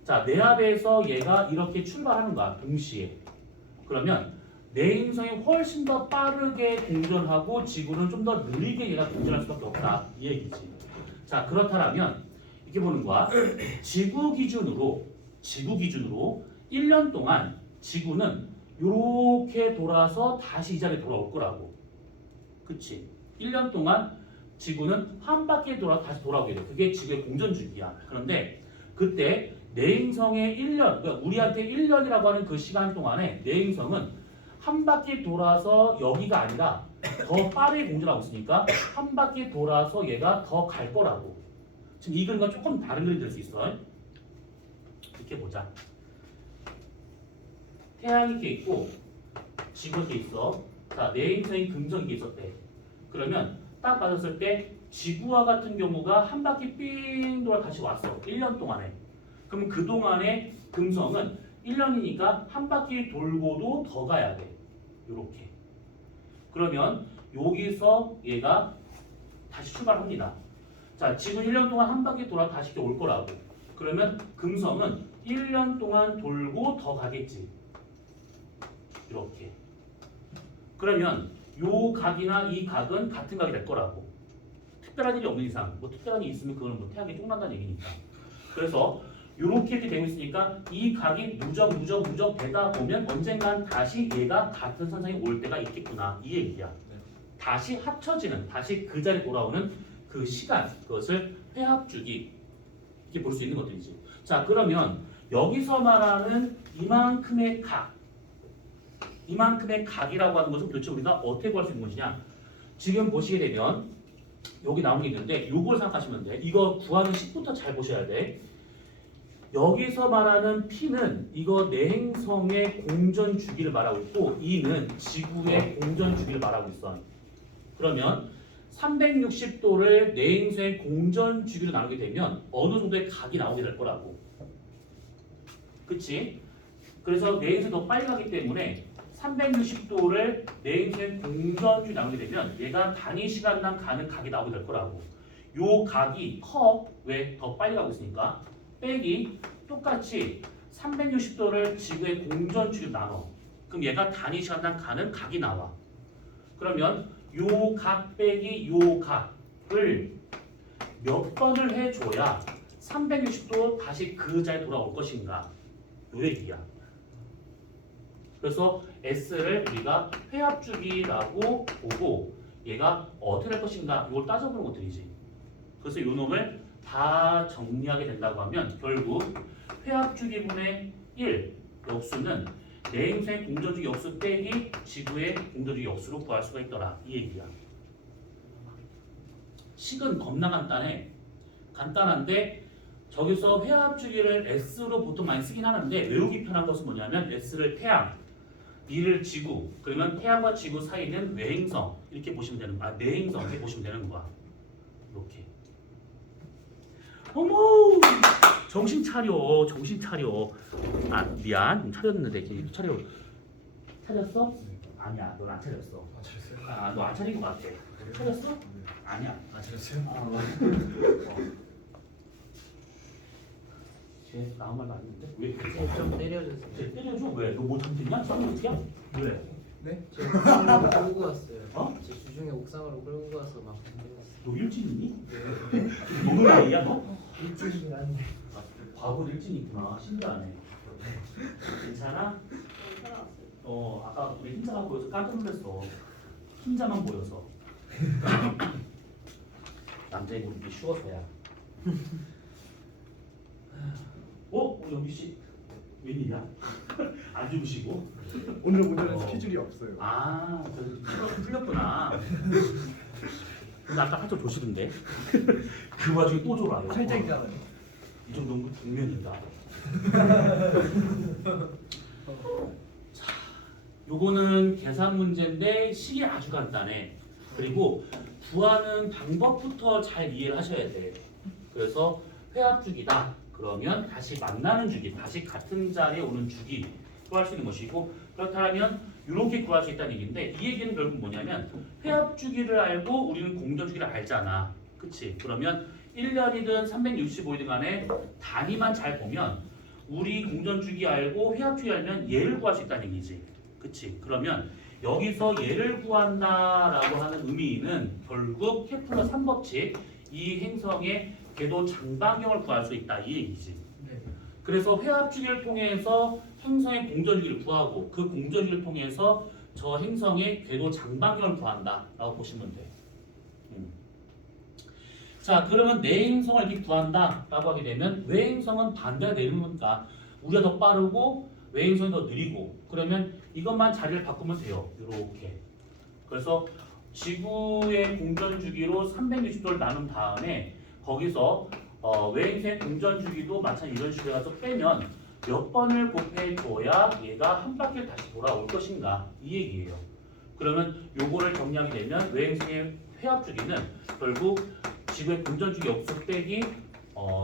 자, 내합에서 얘가 이렇게 출발하는 거야, 동시에. 그러면 내행성이 훨씬 더 빠르게 공전하고 지구는 좀 더 느리게 얘가 공전할 수밖에 없다, 이 얘기지. 자, 그렇다면 이렇게 보는 거야. 지구 기준으로 1년 동안 지구는 이렇게 돌아서 다시 이 자리에 돌아올 거라고. 그치? 1년 동안 지구는 한 바퀴 돌아 다시 돌아오게 돼. 그게 지구의 공전주기야. 그런데 그때 내행성의 1년, 그러니까 우리한테 1년이라고 하는 그 시간 동안에 내행성은 한 바퀴 돌아서 여기가 아니라 더 빠르게 공전하고 있으니까 한 바퀴 돌아서 얘가 더 갈 거라고. 지금 이 그림과 조금 다른 그림이 될 수 있어. 이렇게 보자. 태양이 이렇게 있고 지구가 이렇게 있어. 자, 내행성이 금성이 이렇게 있었대. 그러면 딱 봤을 때 지구와 같은 경우가 한 바퀴 삥 돌아 다시 왔어. 1년 동안에. 그럼 그동안에 금성은 1년이니까 한 바퀴 돌고도 더 가야 돼. 요렇게. 그러면 여기서 얘가 다시 출발합니다. 자, 지금 1년 동안 한 바퀴 돌아 다시 올 거라고. 그러면 금성은 1년 동안 돌고 더 가겠지. 이렇게. 그러면 요 각이나 이 각은 같은 각이 될 거라고. 특별한 일이 없는 이상, 뭐 특별한 일이 있으면 그거는 뭐 태양이 쫑난다는 얘기니까. 그래서 이렇게 되고 있으니까 이 각이 누적 되다 보면 언젠간 다시 얘가 같은 선상에 올 때가 있겠구나, 이 얘기야. 다시 합쳐지는, 다시 그 자리에 돌아오는 그 시간, 그것을 회합주기 이렇게 볼 수 있는 것들이지. 자, 그러면 여기서 말하는 이만큼의 각이라고 하는 것은 도대체 우리가 어떻게 구할 수 있는 것이냐? 지금 보시게 되면 여기 나온 게 있는데 이걸 생각하시면 돼. 이거 구하는 식부터 잘 보셔야 돼. 여기서 말하는 P는 이거 내행성의 공전 주기를 말하고 있고, E는 지구의 공전 주기를 말하고 있어. 그러면 360도를 내행성의 공전 주기로 나누게 되면 어느 정도의 각이 나오게 될 거라고. 그치? 그래서 내행성이 더 빨리 가기 때문에 360도를 내행성의 공전 주기 나누게 되면 얘가 단위 시간당 가는 각이 나오게 될 거라고. 요 각이 커. 왜? 더 빨리 가고 있으니까. 빼기 똑같이 360도를 지구의 공전 주기로 나눠. 그럼 얘가 단위 시간당 가는 각이 나와. 그러면 요 각 빼기 요 각을 몇 번을 해줘야 360도 다시 그 자리에 돌아올 것인가? 요 얘기야. 그래서 S를 우리가 회합주기라고 보고 얘가 어떻게 될 것인가 이걸 따져보는 것들이지. 그래서 요 놈을 다 정리하게 된다고 하면 결국 회합주기분의 1 역수는 내 행성의 공전주기 역수 빼기 지구의 공전주기 역수로 구할 수가 있더라. 이 얘기야. 식은 겁나 간단한데 저기서 회합주기를 S로 보통 많이 쓰긴 하는데 외우기 편한 것은 뭐냐면 S를 태양, B를 지구, 그러면 태양과 지구 사이는 외행성 이렇게 보시면 되는 거야. 내행성 이렇게 보시면 되는 거야. 이렇게. 어머, 정신 차려, 정신 차려. 아 미안, 차렸는데 이렇게 차렸어? 아니야, 넌 안 차렸어. 아, 잘했어요? 아, 너 안 차린 것 같아. 차렸어? 아니야. 아, 잘했어요? 아, 쟤 아무 말도 안 했는데 왜? 좀 때려주세요. 쟤 때려줘 왜? 너 뭐 잘못했냐? 쌍욕이야? 왜? 네? 제 옥상으로 끌고 갔어요. 어? 제 주중에 옥상으로 끌고 가서 막 때렸어요. 너 일진이니? 너는 나이야 너? 일주일이 아니에요. 아, 과거 일진이구나. 신기하네. 괜찮아? 아까 우리 흰자가 보여서 깜짝 놀랐어. 흰자만 보여서. 남자의 무릎이 쉬워서야. 우리 영기 씨 웬일이야? 안 주무시고? 오늘 오전에 어. 스케줄이 없어요. 아, 틀렸구나. 근데 아까 살짝 조시던데. 그 와중에 또 졸아요. 살짝이잖아요. 이 정도면 국면이다. 자, 요거는 계산 문제인데 식이 아주 간단해. 그리고 구하는 방법부터 잘 이해를 하셔야 돼. 그래서 회합주기다. 그러면 다시 만나는 주기, 다시 같은 자리에 오는 주기 구할 수 있는 것이고, 그렇다면 이렇게 구할 수 있다는 얘기인데, 이 얘기는 결국 뭐냐면 회합주기를 알고 우리는 공전주기를 알잖아. 그치? 그러면 1년이든 365일이든 간에 단위만 잘 보면 우리 공전주기 알고 회합주기 알면 얘를 구할 수 있다는 얘기지. 그치? 그러면 여기서 얘를 구한다라고 하는 의미는 결국 케플러 3법칙, 이 행성의 궤도 장반경을 구할 수 있다 이 얘기지. 네. 그래서 회합주기를 통해서 행성의 공전주기를 구하고 그 공전주기를 통해서 저 행성의 궤도 장반경을 구한다라고 보시면 돼. 자, 그러면 내 행성을 이렇게 구한다라고 하게 되면 외 행성은 반대가 되니까 우리가 더 빠르고 외 행성이 더 느리고, 그러면 이것만 자리를 바꾸면 돼요. 이렇게. 그래서 지구의 공전주기로 360도를 나눈 다음에 거기서 외행성의 공전주기도 마찬가지 이런 식으로 해서 빼면 몇 번을 곱해줘야 얘가 한 바퀴를 다시 돌아올 것인가 이 얘기예요. 그러면 요거를 정리하게 되면 외행성의 회합주기는 결국 지구의 공전주기 역수 빼기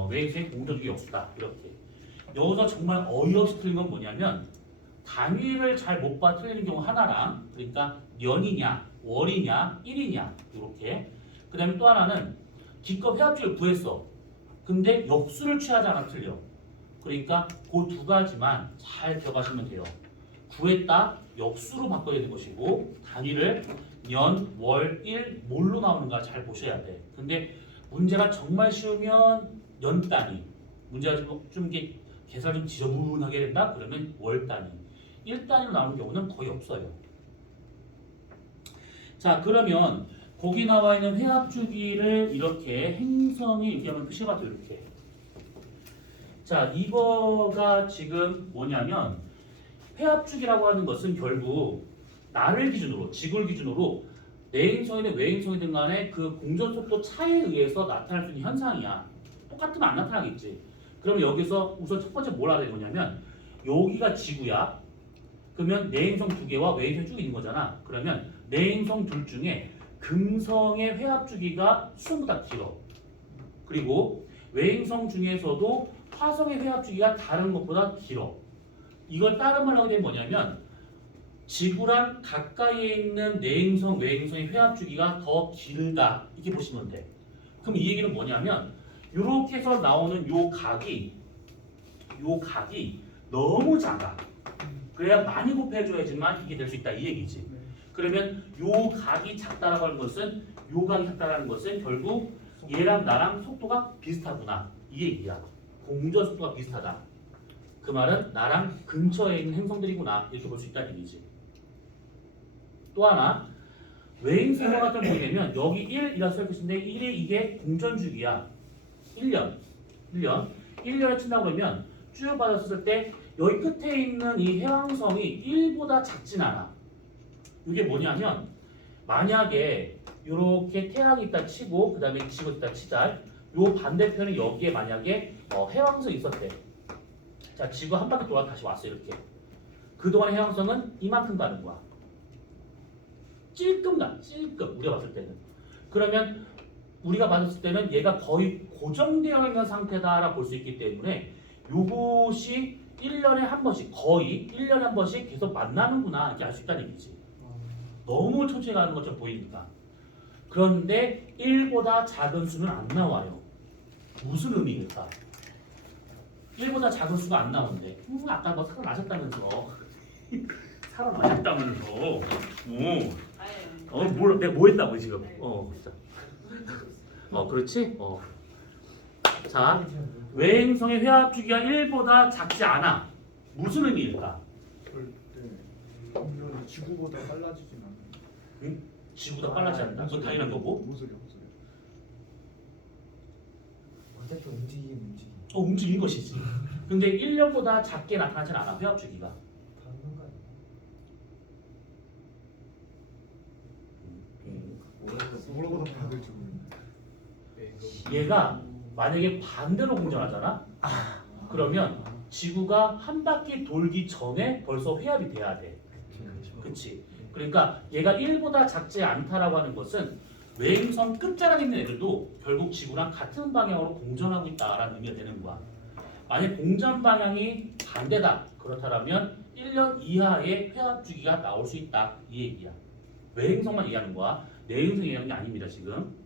외행성의 공전주기 역수다. 이렇게. 여기서 정말 어이없이 틀린 건 뭐냐면 단위를 잘 못 봐 틀리는 경우 하나랑, 그러니까 년이냐 월이냐 일이냐 이렇게. 그 다음에 또 하나는 기껏 회합주기를 구했어. 근데 역수를 취하지 않아 틀려. 그러니까 그 두 가지만 잘 기억하시면 돼요. 구했다 역수로 바꿔야 되는 것이고, 단위를 년, 월, 일 뭘로 나오는가 잘 보셔야 돼. 근데 문제가 정말 쉬우면 년 단위, 문제가 좀 이게 계산 좀 지저분하게 된다 그러면 월 단위, 일 단위로 나오는 경우는 거의 없어요. 자, 그러면 거기 나와 있는 회합주기를 이렇게 행성이 이렇게 하면 표시가 돼 이렇게. 자, 이거가 지금 뭐냐면 회합주기라고 하는 것은 결국 나를 기준으로, 지구를 기준으로 내행성이든 외행성이든 간에 그 공전속도 차에 의해서 나타날 수 있는 현상이야. 똑같으면 안 나타나겠지. 그러면 여기서 우선 첫 번째 뭘 알아야 되냐면 여기가 지구야. 그러면 내행성 두 개와 외행성이 쭉 있는 거잖아. 그러면 내행성 둘 중에 금성의 회합주기가 수성보다 길어. 그리고 외행성 중에서도 화성의 회합주기가 다른 것보다 길어. 이걸 다른 말로 하게 되면 뭐냐면 지구랑 가까이에 있는 내행성, 외행성의 회합주기가 더 길다. 이렇게 보시면 돼. 그럼 이 얘기는 뭐냐면 이렇게 해서 나오는 요 각이 너무 작아. 그래야 많이 곱해줘야지만 이게 될 수 있다 이 얘기지. 그러면 요 각이 작다라고 하는 것은, 요 각이 작다라는 것은 결국 얘랑 나랑 속도가 비슷하구나. 이게 얘기야. 공전 속도가 비슷하다. 그 말은 나랑 근처에 있는 행성들이구나. 이렇게 볼 수 있다는 얘기지. 또 하나 웨잉 속도가 좀 보이려면 여기 1이라 써있을 텐데 1이 이게 공전 주기야. 1년에 친다고 그러면 쭉 받았을 때 여기 끝에 있는 이 해왕성이 1보다 작진 않아. 이게 뭐냐면 만약에 이렇게 태양이 있다 치고 그 다음에 지구 있다 치자. 요 반대편에 여기에 만약에 해왕성이 있었대. 자, 지구 한 바퀴 돌아 다시 왔어 이렇게. 그동안 해왕성은 이만큼 가는 거야. 찔끔 나, 찔끔 우리가 봤을 때는. 그러면 우리가 봤을 때는 얘가 거의 고정되어 있는 상태다라고 볼 수 있기 때문에 요것이 1년에 한 번씩 거의 1년에 한 번씩 계속 만나는구나 이렇게 알 수 있다는 얘기지. 너무 천천히 가는 것처럼 보이니까. 그런데 1보다 작은 수는 안 나와요. 무슨 의미일까? 1보다 작은 수가 안 나오는데 아까 뭐 살아나셨다면서 살아나셨다면서 내가 뭐 했다고 지금 진짜. 그렇지? 자, 외행성의 회합 주기가 1보다 작지 않아. 무슨 의미일까? 절대 공전이 지구보다 빨라지진 않아요. 응? 지구보다 빨라지지 않는다. 그건 당연한 거고. 뭔 소리야, 뭔 소리야. 어차피 움직임. 움직인 것이지. 근데 1년보다 작게 나타나진 않아. 회합 주기가. 닿는 거 아니야? 뭐라고도 봐야 될지 모르겠네. 얘가 만약에 반대로 공전하잖아. 그러면 지구가 한 바퀴 돌기 전에 벌써 회합이 돼야 돼. 그치? 그러니까 얘가 1보다 작지 않다라고 하는 것은 외행성 끝자락에 있는 애들도 결국 지구랑 같은 방향으로 공전하고 있다라는 의미가 되는 거야. 만약 공전 방향이 반대다. 그렇다면 1년 이하의 회합 주기가 나올 수 있다. 이 얘기야. 외행성만 얘기하는 거야. 내행성 얘기하는 게 아닙니다. 지금.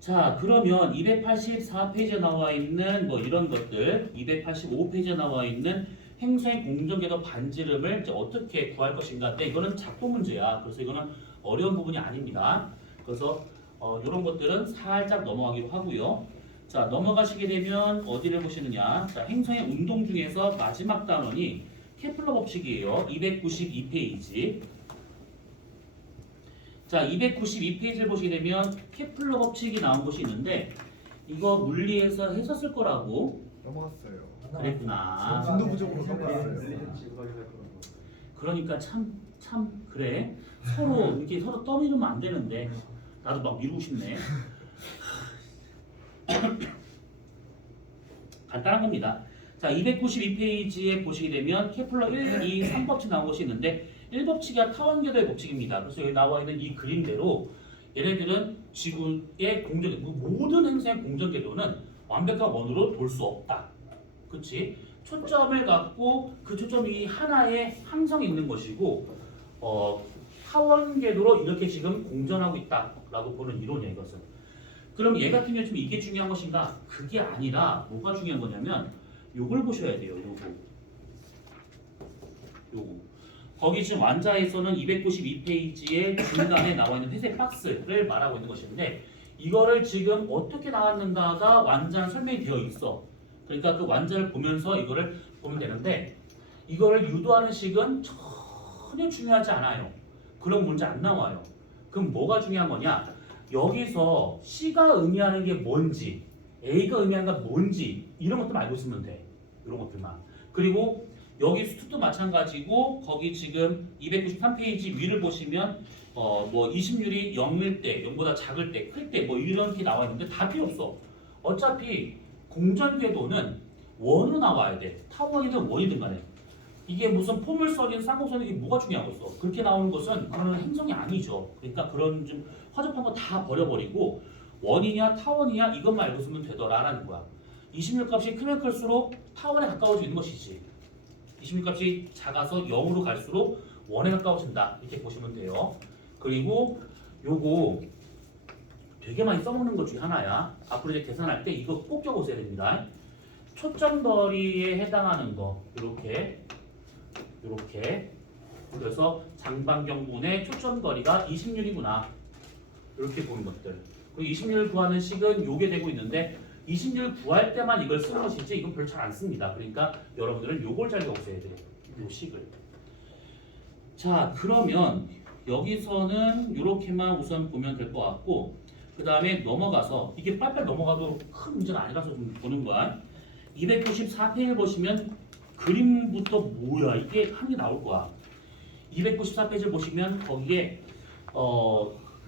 자, 그러면 284페이지에 나와 있는 뭐 이런 것들, 285페이지에 나와 있는 행성의 공전궤도 반지름을 이제 어떻게 구할 것인가. 근데 이거는 작동 문제야. 그래서 이거는 어려운 부분이 아닙니다. 그래서 이런 것들은 살짝 넘어가기로 하고요. 자, 넘어가시게 되면 어디를 보시느냐. 자, 행성의 운동 중에서 마지막 단원이 케플러 법칙이에요. 292페이지. 자, 292페이지를 보시게 되면 케플러 법칙이 나온 곳이 있는데 이거 물리에서 했었을 거라고. 넘어갔어요. 그랬구나. 진도 부족으로 넘어갔어요. 그러니까 참 그래. 서로 이렇게 서로 떠밀으면 안 되는데 나도 막 미루고 싶네. 간단한 겁니다. 자, 292페이지에 보시게 되면 케플러 1, 2, 3법칙 나온 것이 있는데 1법칙이 타원궤도의 법칙입니다. 그래서 여기 나와 있는 이 그림대로 얘네들은 지구의 공전궤도, 모든 행성의 공전궤도는 완벽한 원으로 돌 수 없다. 그치? 초점을 갖고 그 초점이 하나의 항성이 있는 것이고 타원 궤도로 이렇게 지금 공전하고 있다라고 보는 이론이야 이것은. 그럼 얘 같은 경우 지금 이게 중요한 것인가? 그게 아니라 뭐가 중요한 거냐면 요걸 보셔야 돼요. 요거. 거기 지금 완자에서는 292페이지의 중간에 나와 있는 회색 박스를 말하고 있는 것인데 이거를 지금 어떻게 나왔는가가 완전 설명이 되어 있어. 그러니까 그 완자를 보면서 이거를 보면 되는데 이거를 유도하는 식은 전혀 중요하지 않아요. 그런 문제 안 나와요. 그럼 뭐가 중요한 거냐? 여기서 C가 의미하는 게 뭔지, A가 의미하는 게 뭔지 이런 것들 알고 있으면 돼. 이런 것들만. 그리고 여기 수트도 마찬가지고 거기 지금 293페이지 위를 보시면 뭐 20률이 0일 때, 0보다 작을 때, 클 때 뭐 이렇게 나와 있는데 다 필요 없어. 어차피 공전궤도는 원으로 나와야 돼. 타원이든 원이든 간에. 이게 무슨 포물선이든 쌍곡선이든 이게 뭐가 중요하겠어. 그렇게 나오는 것은 그런 행성이 아니죠. 그러니까 그런 좀 허접한 거 다 버려버리고 원이냐 타원이냐 이것만 알고 있으면 되더라라는 거야. 26 값이 크면 클수록 타원에 가까워지는 것이지. 26 값이 작아서 0으로 갈수록 원에 가까워진다. 이렇게 보시면 돼요. 그리고 요거 되게 많이 써먹는 것 중에 하나야. 앞으로 이제 계산할 때 이거 꼭 적어줘야 됩니다. 초점거리에 해당하는 거 이렇게 그래서 장반경분의 초점거리가 20률이구나. 이렇게 보는 것들. 그리고 20률 구하는 식은 요게 되고 있는데 20률 구할 때만 이걸 쓰는 것이지 이건 별로 잘 안 씁니다. 그러니까 여러분들은 요걸 잘 외우셔야 돼요. 요 식을. 자, 그러면 여기서는 이렇게만 우선 보면 될 것 같고 그 다음에 넘어가서 이게 빨빨 넘어가도 큰 문제는 아니라서 좀 보는 거야. 294페이지를 보시면 그림부터 뭐야 이게 한 개 나올 거야. 294페이지를 보시면 거기에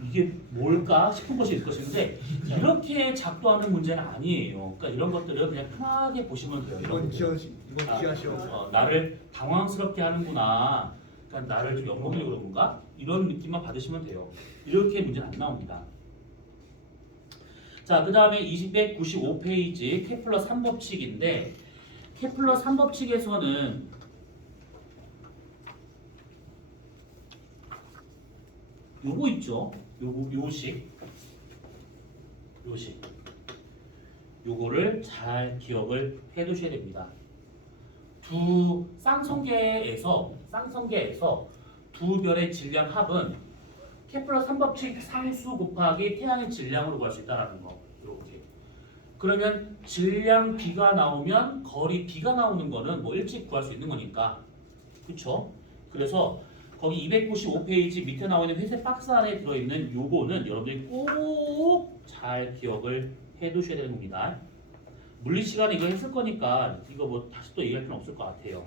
이게 뭘까 싶은 것이 있을 것인데 이렇게 작도하는 문제는 아니에요. 그러니까 이런 것들을 그냥 편하게 보시면 돼요. 이런 것들. 이건 기하시오. 나를 당황스럽게 하는구나. 그러니까 나를 좀 엿먹으려고 그런 건가? 이런 느낌만 받으시면 돼요. 이렇게 문제는 안 나옵니다. 자, 그 다음에 295페이지 케플러 3법칙인데 케플러 3법칙에서는 요거 있죠? 요식 요거를 잘 기억을 해 두셔야 됩니다. 두 쌍성계에서 두 별의 질량 합은 케플러 3법칙 상수 곱하기 태양의 질량으로 구할 수 있다는 거. 이렇게. 그러면 질량 B가 나오면 거리 B가 나오는 거는 뭐 일찍 구할 수 있는 거니까. 그쵸? 그래서 거기 295페이지 밑에 나와 있는 회색 박스 안에 들어있는 요거는 여러분들이 꼭 잘 기억을 해 두셔야 되는 겁니다. 물리 시간에 이거 했을 거니까 이거 뭐 다시 또 얘기할 필요는 없을 것 같아요.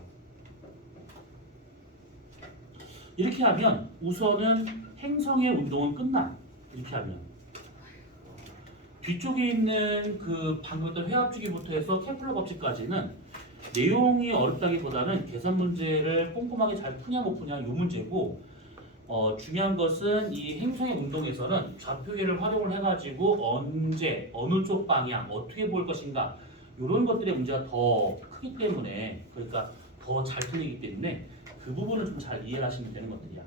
이렇게 하면 우선은 행성의 운동은 끝나. 이렇게 하면 뒤쪽에 있는 그 방금 했던 회합주기부터 해서 케플러 법칙까지는 내용이 어렵다기보다는 계산 문제를 꼼꼼하게 잘 푸냐 못 푸냐 요 문제고 중요한 것은 이 행성의 운동에서는 좌표계를 활용을 해가지고 언제 어느 쪽 방향 어떻게 볼 것인가 이런 것들의 문제가 더 크기 때문에 그러니까 더 잘 풀리기 때문에 그 부분을 좀 잘 이해를 하시면 되는 것들이야.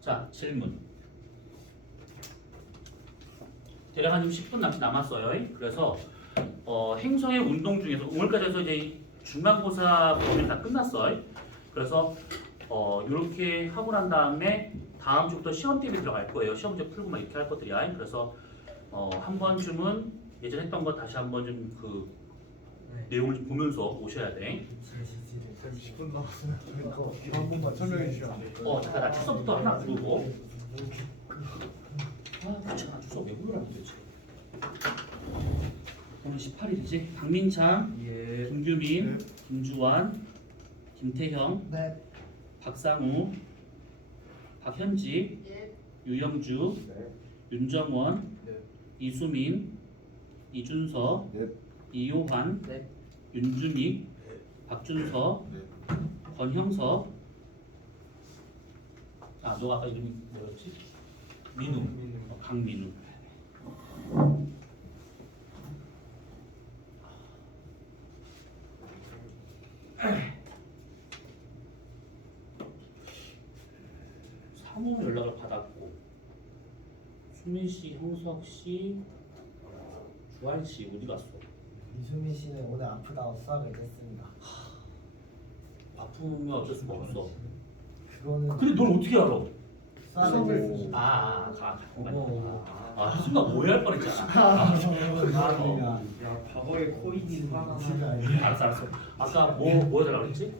자, 질문. 대략 한 10분 남았어요. 그래서 행성의 운동 중에서 오늘까지 해서 이제 중간고사 범위 다 끝났어요. 그래서 이렇게 하고 난 다음에 다음 주부터 시험 대비 들어갈 거예요. 시험 문제 풀고 막 이렇게 할 것들이야. 그래서 한 번쯤은 예전에 했던 거 다시 한번 좀 그 내용을 좀 보면서 오셔야 돼. 10분 남았어요. 이거 한 번만 설명해 주시면 안 될까요? 잠깐 나 추석부터 하나 부르고. 그쵸. 추석 왜 부르라 도대체. 오늘 18일이지. 박민창, 예. 김규민, 네. 김주환, 김태형, 네. 박상우, 박현지, 유영주, 네. 윤정원, 네. 이수민, 이준서, 네. 이요한, 네. 윤주믹, 박준서, 권형석. 너가 아까 이름이 뭐였지? 민우. 강민우. 사무 연락을 받았고 수민 씨, 형석 씨, 주한 씨 어디 갔어? 이수민 씨는 오늘 아프다고 수학을 했습니다. 아프면 어쩔 수가 없어. 그거는 근데 널 어떻게 알아? 수학을 했습니다. 순간 오해할 뻔했잖아. 야 과거의 코인이 하나. 알았어. 아까 뭐 해달라고 그랬지?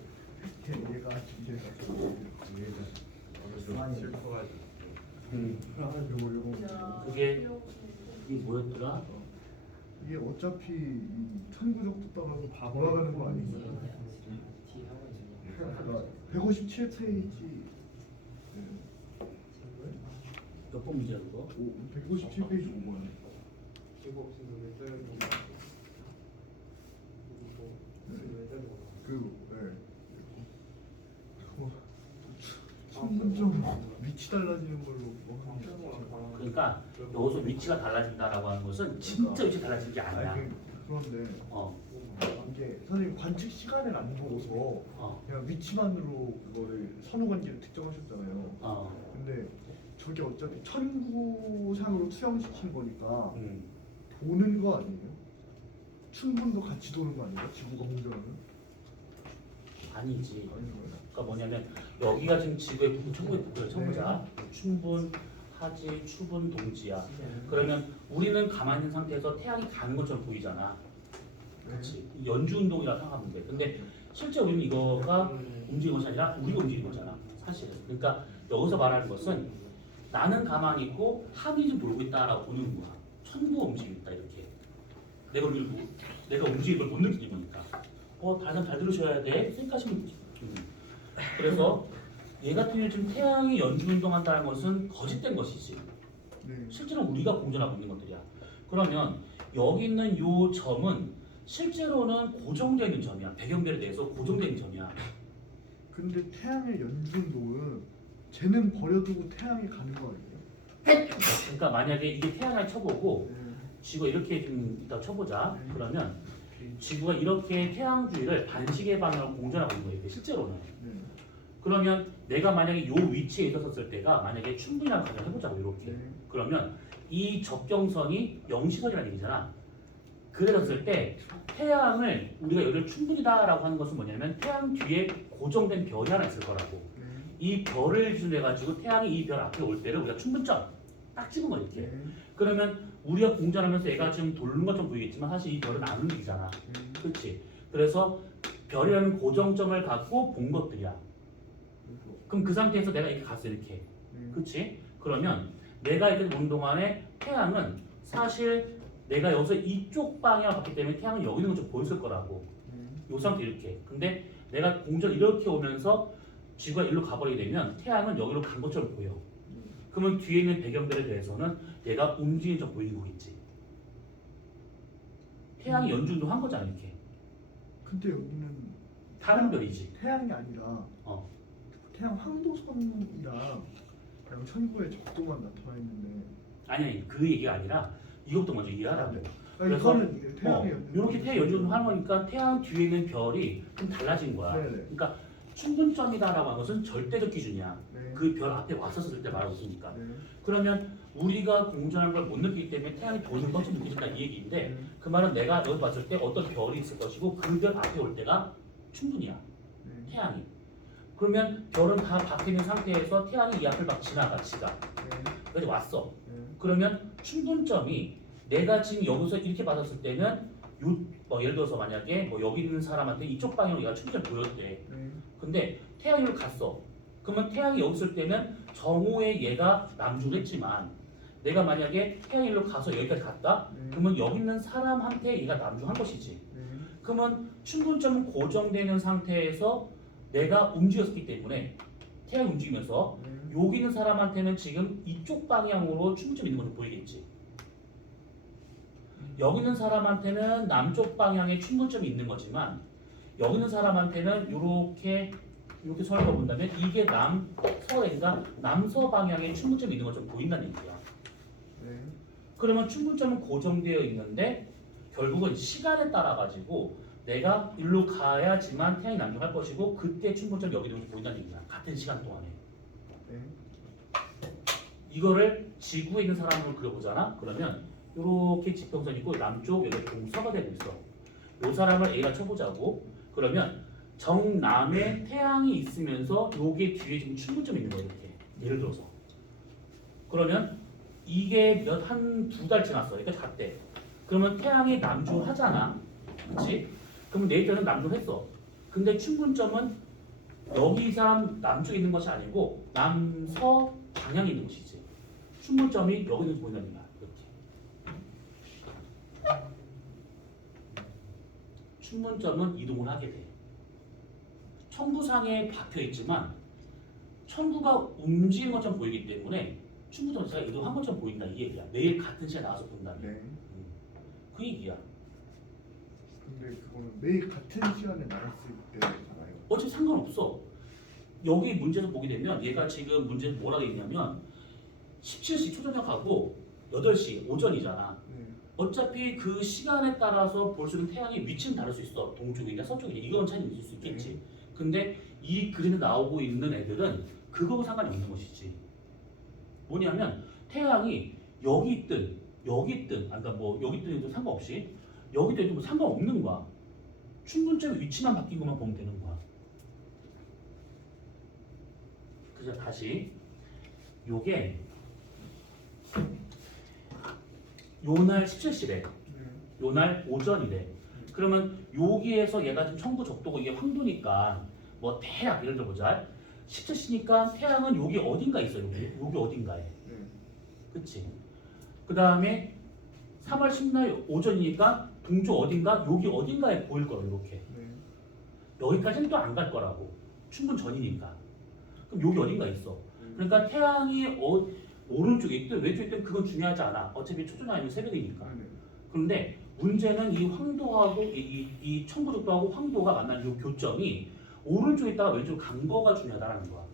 얘가 슬퍼가지고 요거 그게 이게 뭐였더라? 이게 어차피 이 천구적도 따라서 돌아가는 거 아니에요? 157페이지 몇 번 문제야 그거? 157페이지 5번. 이거 없으면 왜 자르는 거야? 왜 자르는 거야? 천문점 위치 달라지는 걸로 뭐 하는 거. 그러니까 여기서 위치가 달라진다라고 하는 것은 진짜 위치 달라지는 게 아니야. 그런데 어. 이게 선생님 관측 시간을 안 보고서 그냥 위치만으로 그거를 선후관계를 특정하셨잖아요. 근데 저게 어차피 천구상으로 투영시킨 거니까 도는 거 아니에요? 충분도 같이 도는 거 아니에요? 지구가 공전하면? 아니지. 아닌 거예요? 그러니까 뭐냐면 여기가 지금 지구의 북부, 천국의 북부를 쳐보자. 충분, 하지, 추분, 동지야. 그러면 우리는 가만히 있는 상태에서 태양이 가는 것처럼 보이잖아. 그렇지. 연주 운동이라고 생각하면 돼. 근데 실제 우리는 이거가 움직이는 것이 아니라 우리가 움직이는 거잖아. 사실은. 그러니까 여기서 말하는 것은 나는 가만히 있고 하늘이 좀 돌고 있다라고 보는 거야. 천부가 움직이고 있다 이렇게. 내가 움직이는 걸 못 느끼는 거니까. 다른 사람 잘 들으셔야 돼. 생각하시면 그래서 얘 같은 경우 지금 태양이 연주 운동한다는 것은 거짓된 것이지. 네. 실제로 우리가 공전하고 있는 것들이야. 그러면 여기 있는 요 점은 실제로는 고정되는 점이야. 배경별에 대해서 고정되는 점이야. 근데 태양의 연중도는 쟤는 버려두고 태양이 가는 거 아니에요? 그러니까 만약에 이게 태양을 쳐보고 네. 지구가 이렇게 좀 이따 쳐보자. 네. 그러면 지구가 이렇게 태양 주위를 반시계 방향으로 공전하고 있는 거예요. 실제로는. 네. 그러면 내가 만약에 요 위치에 있었을 때가 만약에 충분이라고 가정을 해보자고 이렇게. 네. 그러면 이 접경선이 0시설이라는 얘기잖아. 그랬을 때 태양을 우리가 여기를 충분이다라고 하는 것은 뭐냐면 태양 뒤에 고정된 별이 하나 있을 거라고. 네. 이 별을 기준으로 해가지고 태양이 이 별 앞에 올 때를 우리가 충분점 딱 찍은 거 이렇게. 네. 그러면 우리가 공전하면서 얘가 지금 도는 것처럼 보이겠지만 사실 이 별은 안 움직이잖아. 네. 그렇지? 그래서 별이라는 고정점을 갖고 본 것들이야. 그럼 그 상태에서 내가 이렇게 갔어 이렇게. 네. 그렇지? 그러면 내가 이렇게 보는 동안에 태양은 사실 내가 여기서 이쪽 방향을 봤기 때문에 태양은 여기 있는 것처럼 보였을 거라고. 네. 요 상태 이렇게. 근데 내가 공전 이렇게 오면서 지구가 일로 가버리게 되면 태양은 여기로 간 것처럼 보여. 그러면 뒤에 있는 배경들에 대해서는 얘가 움직이는 척 보이는 거겠지. 태양이 연주운동 한 거잖아 이렇게. 근데 여기는 다른 별이지. 태양이 아니라 어. 태양 황도선이랑 그냥 천구의 적도만 나타나 있는데 아니 그 얘기가 아니라 이것도 먼저 이해하라고. 아니, 그래서 이거는 이게 태양의 이렇게 태양 연주운동 하는 거니까 태양 뒤에 있는 별이 좀 달라진 거야. 네네. 그러니까 충분점이다라고 하는 것은 절대적 기준이야. 네. 그 별 앞에 왔었을 때 말하고 있으니까. 네. 그러면 우리가 공전하는 걸 못 느끼기 때문에 태양이 도는 것처럼 느껴진다 이 얘기인데 네. 그 말은 내가 여기 봤을 때 어떤 별이 있을 것이고 그 별 앞에 올 때가 충분이야. 네. 태양이. 그러면 별은 다 밖에 있는 상태에서 태양이 이 앞을 막 지나가 지가. 네. 그래서 왔어. 네. 그러면 충분점이 내가 지금 여기서 이렇게 받았을 때는 예를 들어서 만약에 뭐 여기 있는 사람한테 이쪽 방향으로 얘가 충분점 보였대. 네. 근데 태양이 갔어. 그러면 태양이 여기 있을 때는 정오에 얘가 남주를 했지만 내가 만약에 태양이 일로 가서 여기까지 갔다? 네. 그러면 여기 있는 사람한테 얘가 남주한 것이지. 네. 그러면 충분점은 고정되는 상태에서 내가 움직였기 때문에 태양이 움직이면서 네. 여기 있는 사람한테는 지금 이쪽 방향으로 충분점이 있는 것으로 보이겠지. 여기 있는 사람한테는 남쪽 방향에 충분점이 있는 거지만 여기 있는 사람한테는 이렇게 설명해 본다면 이게 남서인가 남서 방향에 충분점이 있는 것처럼 보인다는 얘기야. 네. 그러면 충분점은 고정되어 있는데 결국은 시간에 따라 가지고 내가 일로 가야지만 태양이 남쪽할 것이고 그때 충분점이 여기 있는 것처럼 보인다는 얘기야. 같은 시간 동안에. 네. 이거를 지구에 있는 사람으로 그려보잖아. 그러면 이렇게 지평선 있고 남쪽 여기 동서가 되고 있어. 이 사람을 A가 쳐보자고. 그러면 정남에 태양이 있으면서 요게 뒤에 지금 충분점이 있는 거야 이렇게. 예를 들어서. 그러면 이게 한 두 달 지났어. 여기까지 갔대. 그러면 태양이 남주하잖아. 그렇지? 그럼 내일은 남주했어. 근데 충분점은 여기 이 사람 남쪽에 있는 것이 아니고 남서 방향에 있는 것이지. 충분점이 여기 있는 보인다는 거야. 이렇게. 충분점은 이동을 하게 돼. 천구상에 박혀 있지만 천구가 움직이는 것처럼 보이기 때문에 충분점 자체가 이동한 것처럼 보인다 이 얘기야. 매일 같은 시간에 나와서 본다면. 네. 그 얘기야. 근데 그거는 매일 같은 시간에 나갔을 때잖아요. 어차피 상관없어. 여기 문제에서 보게 되면 얘가 지금 문제에서 뭐라고 했냐면 17시 초저녁하고 8시 오전이잖아. 네. 어차피 그 시간에 따라서 볼 수 있는 태양의 위치는 다를 수 있어. 동쪽이냐 서쪽이냐 이건 차이는 있을 수 있겠지. 근데 이 그림에 나오고 있는 애들은 그거하고 상관이 없는 것이지. 뭐냐면 태양이 여기 있든 여기 있든 그러니까 뭐 여기 있든 상관없이 여기 있든 뭐 상관없는 거야. 충분점의 위치만 바뀐 것만 보면 되는 거야. 그죠? 다시 요게 요날 17시래. 요날 오전이래. 그러면 여기에서 얘가 지금 청구 적도고 이게 황도니까 뭐 대략 예를 들어보자. 17시니까 태양은 여기 어딘가 있어. 여기 어딘가에. 그치? 그 다음에 3월 10날 오전이니까 동쪽 어딘가 여기 어딘가에 보일 거야. 이렇게. 여기까지는 또 안 갈 거라고. 충분 전이니까. 그럼 여기 어딘가 있어. 그러니까 태양이 오른쪽에 있든 왼쪽에 있든 그건 중요하지 않아. 어차피 초저녁 아니면 새벽이니까. 그런데 문제는 이 황도하고 이 청구적도하고 황도가 만나는 이 교점이 오른쪽에 있다가 왼쪽으로 간 거가 중요하다는 거야.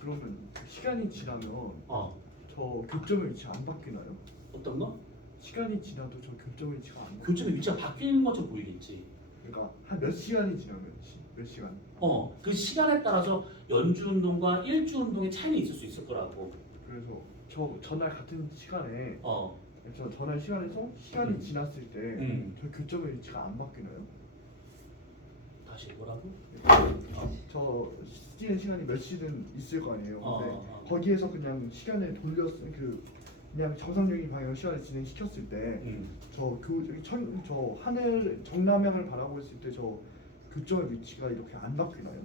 그러면 시간이 지나면 어. 저 교점의 위치 안 바뀌나요? 어떤 거? 시간이 지나도 저 교점의 위치가 안 바뀌나요? 교점의 위치가 바뀌는 것처럼 보이겠지. 그러니까 한 몇 시간이 지나면 몇 시간? 그 시간에 따라서 연주 운동과 일주 운동의 차이는 있을 수 있을 거라고. 그래서 전날 같은 시간에 어. 전날 시간에서 시간이 지났을 때 저 교점의 위치가 안 바뀌나요? 다시 뭐라고? 저 뛰는 시간이 몇 시든 있을 거 아니에요. 근데 어. 거기에서 그냥 시간을 그냥 정상적인 방향 시간을 진행시켰을 때 저 하늘 정남향을 바라보고 있을 때 저 교점의 위치가 이렇게 안 바뀌나요?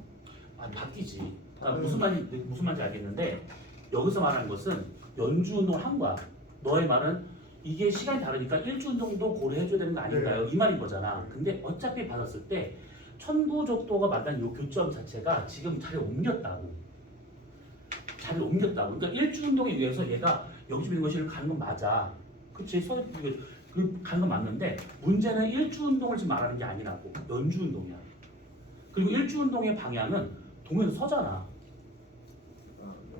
아, 바뀌지. 무슨 말인지 알겠는데 여기서 말하는 것은 연주 운동을 한 거야. 너의 말은 이게 시간이 다르니까 일주 운동도 고려해줘야 되는 거 아닌가요? 이 말인 거잖아. 근데 어차피 받았을 때 천구적도가 만난 이 교점 자체가 지금 자리를 옮겼다고. 그러니까 일주 운동에 의해서 얘가 여기서 있는 것이 가는 건 맞아. 그치? 가는 건 맞는데 문제는 일주 운동을 지금 말하는 게 아니라고. 연주 운동이야. 그리고 일주 운동의 방향은 동에서 서잖아.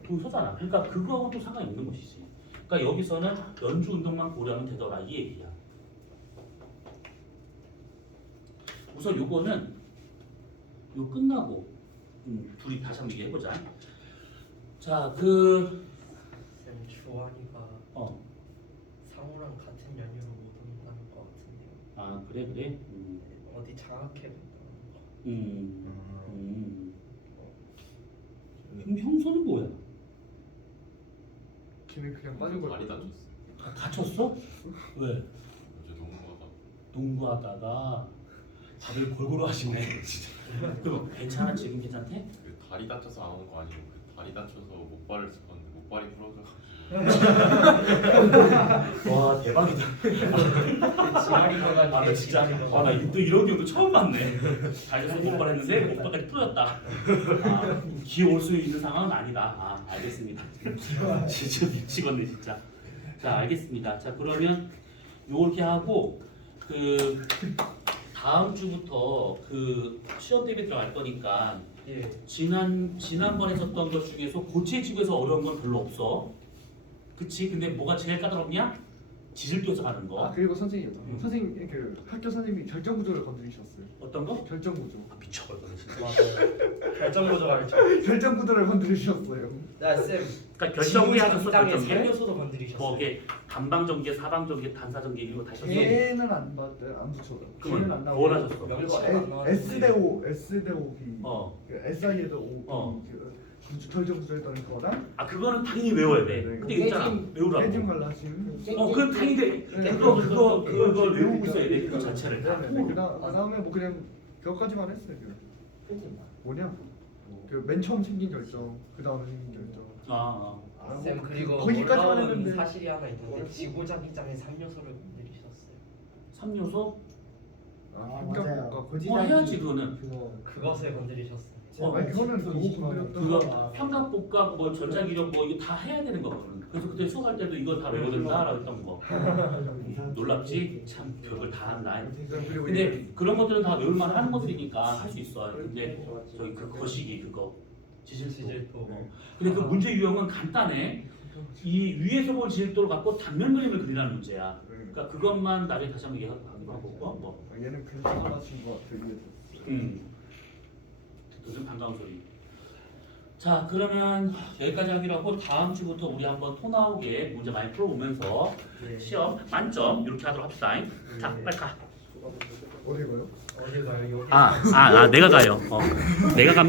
그러니까 그거하고도 상관이 없는 것이지. 그러니까 여기서는 연주 운동만 고려하면 되더라 이 얘기야. 우선 요거는 요 끝나고 둘이 다시 한번 얘기해보자. 자, 쌤 주환이가 어. 상우랑 같은 연유로 못 온다는 것 같은데요. 아 그래. 어디 장학해 본다는 거. 형소는 뭐야? 걔는 그냥 빠진 걸 다리 다쳤어. 다쳤어? 왜? 어제 농구하다 농구하다가 다들 골고루 하시네. 진짜. 그럼 괜찮아? 지금 괜찮대? 그 다리 다쳐서 안 온 거 아니고 그 다리 다쳐서 목발을 짚었는데 목발이 부러져가지고 와 대박이다. 지랄이가 나 진짜 나 이런 경우 처음 봤네. 다리에서 목발 했는데 목발까지 풀어졌다. 기어 올 수 있는 상황은 아니다. 알겠습니다. 진짜 미치겠네 진짜. 자 알겠습니다. 자 그러면 요렇게 하고 다음 주부터 시험 대비 들어갈 거니까 예. 지난번에 썼던 것 중에서 고체지구에서 어려운 건 별로 없어. 그치? 근데 뭐가 제일 까다롭냐? 지질도에서 가는 거. 그리고 선생님 학교 선생님이 결정 구조를 건드리셨어요. 어떤 거? 결정 구조. 미쳐버렸네 진짜. 맞아요. 결정 구조가 있죠. 결정 구조를 건드리셨어요. 쌤. 그러니까 결정기 하셨어. 땅에 결정기. 살려서도 건드리셨어요. 뭐 이게 단방전기, 사방전기, 단사전기 이런 거 다 하셨어. 걔는 안 봤대요. 안 붙여도. 걔는 안 나오고. 뭘 하셨어? 명시가 안 나왔는데. S 대 O, S 대 O B. 어. SI에도 O, 결정 구조했다는 거랑. 그거는 당연히 외워야 돼. 네. 근데 있잖아. 외우라고. 세진 갈라심. 그건 당연히 돼. 그거 외우고 있어야 돼. 그 자체를 다. 그다음에 뭐 그냥 그것까지만 했어요. 뭐냐? 맨 처음 생긴 결정, 그다음에 생긴 결정. 쌤 그리고 거기까지만 놀라운 했는데. 사실이 하나 있는데 지구자기장의 3요소를 건드리셨어요. 3요소? 맞아요. 해야지 그거는. 그것을 건드리셨어요. 아니 그거는 그거 평각복각 뭐 전자기력 뭐 이거 다 해야 되는 거거든. 그래서 그때 수업할 때도 이거 다 외워야 된다라고 했던 거. 놀랍지? 참 별걸 다 한다. 그리고 근데 그런 것들은 다 외울만 하는 것들이니까 할 수 있어. 근데 저기 그 거시기 그거 지질도. 근데 그 문제 유형은 간단해. 이 위에서 본 지질도를 갖고 단면 그림을 그리라는 문제야. 그러니까 그것만 나중에 다시 한번 얘기하고 뭐. 얘는 괜찮아진 것 같아. 무슨 반가운 소리. 자 그러면 여기까지 하기로 하고 다음 주부터 우리 한번 토 나오게 문제 많이 풀어보면서 시험 만점 이렇게 하도록 합시다. 자 빨리 가. 어디 가요? 어디 가요? 여기. 내가 가요. 내가 가.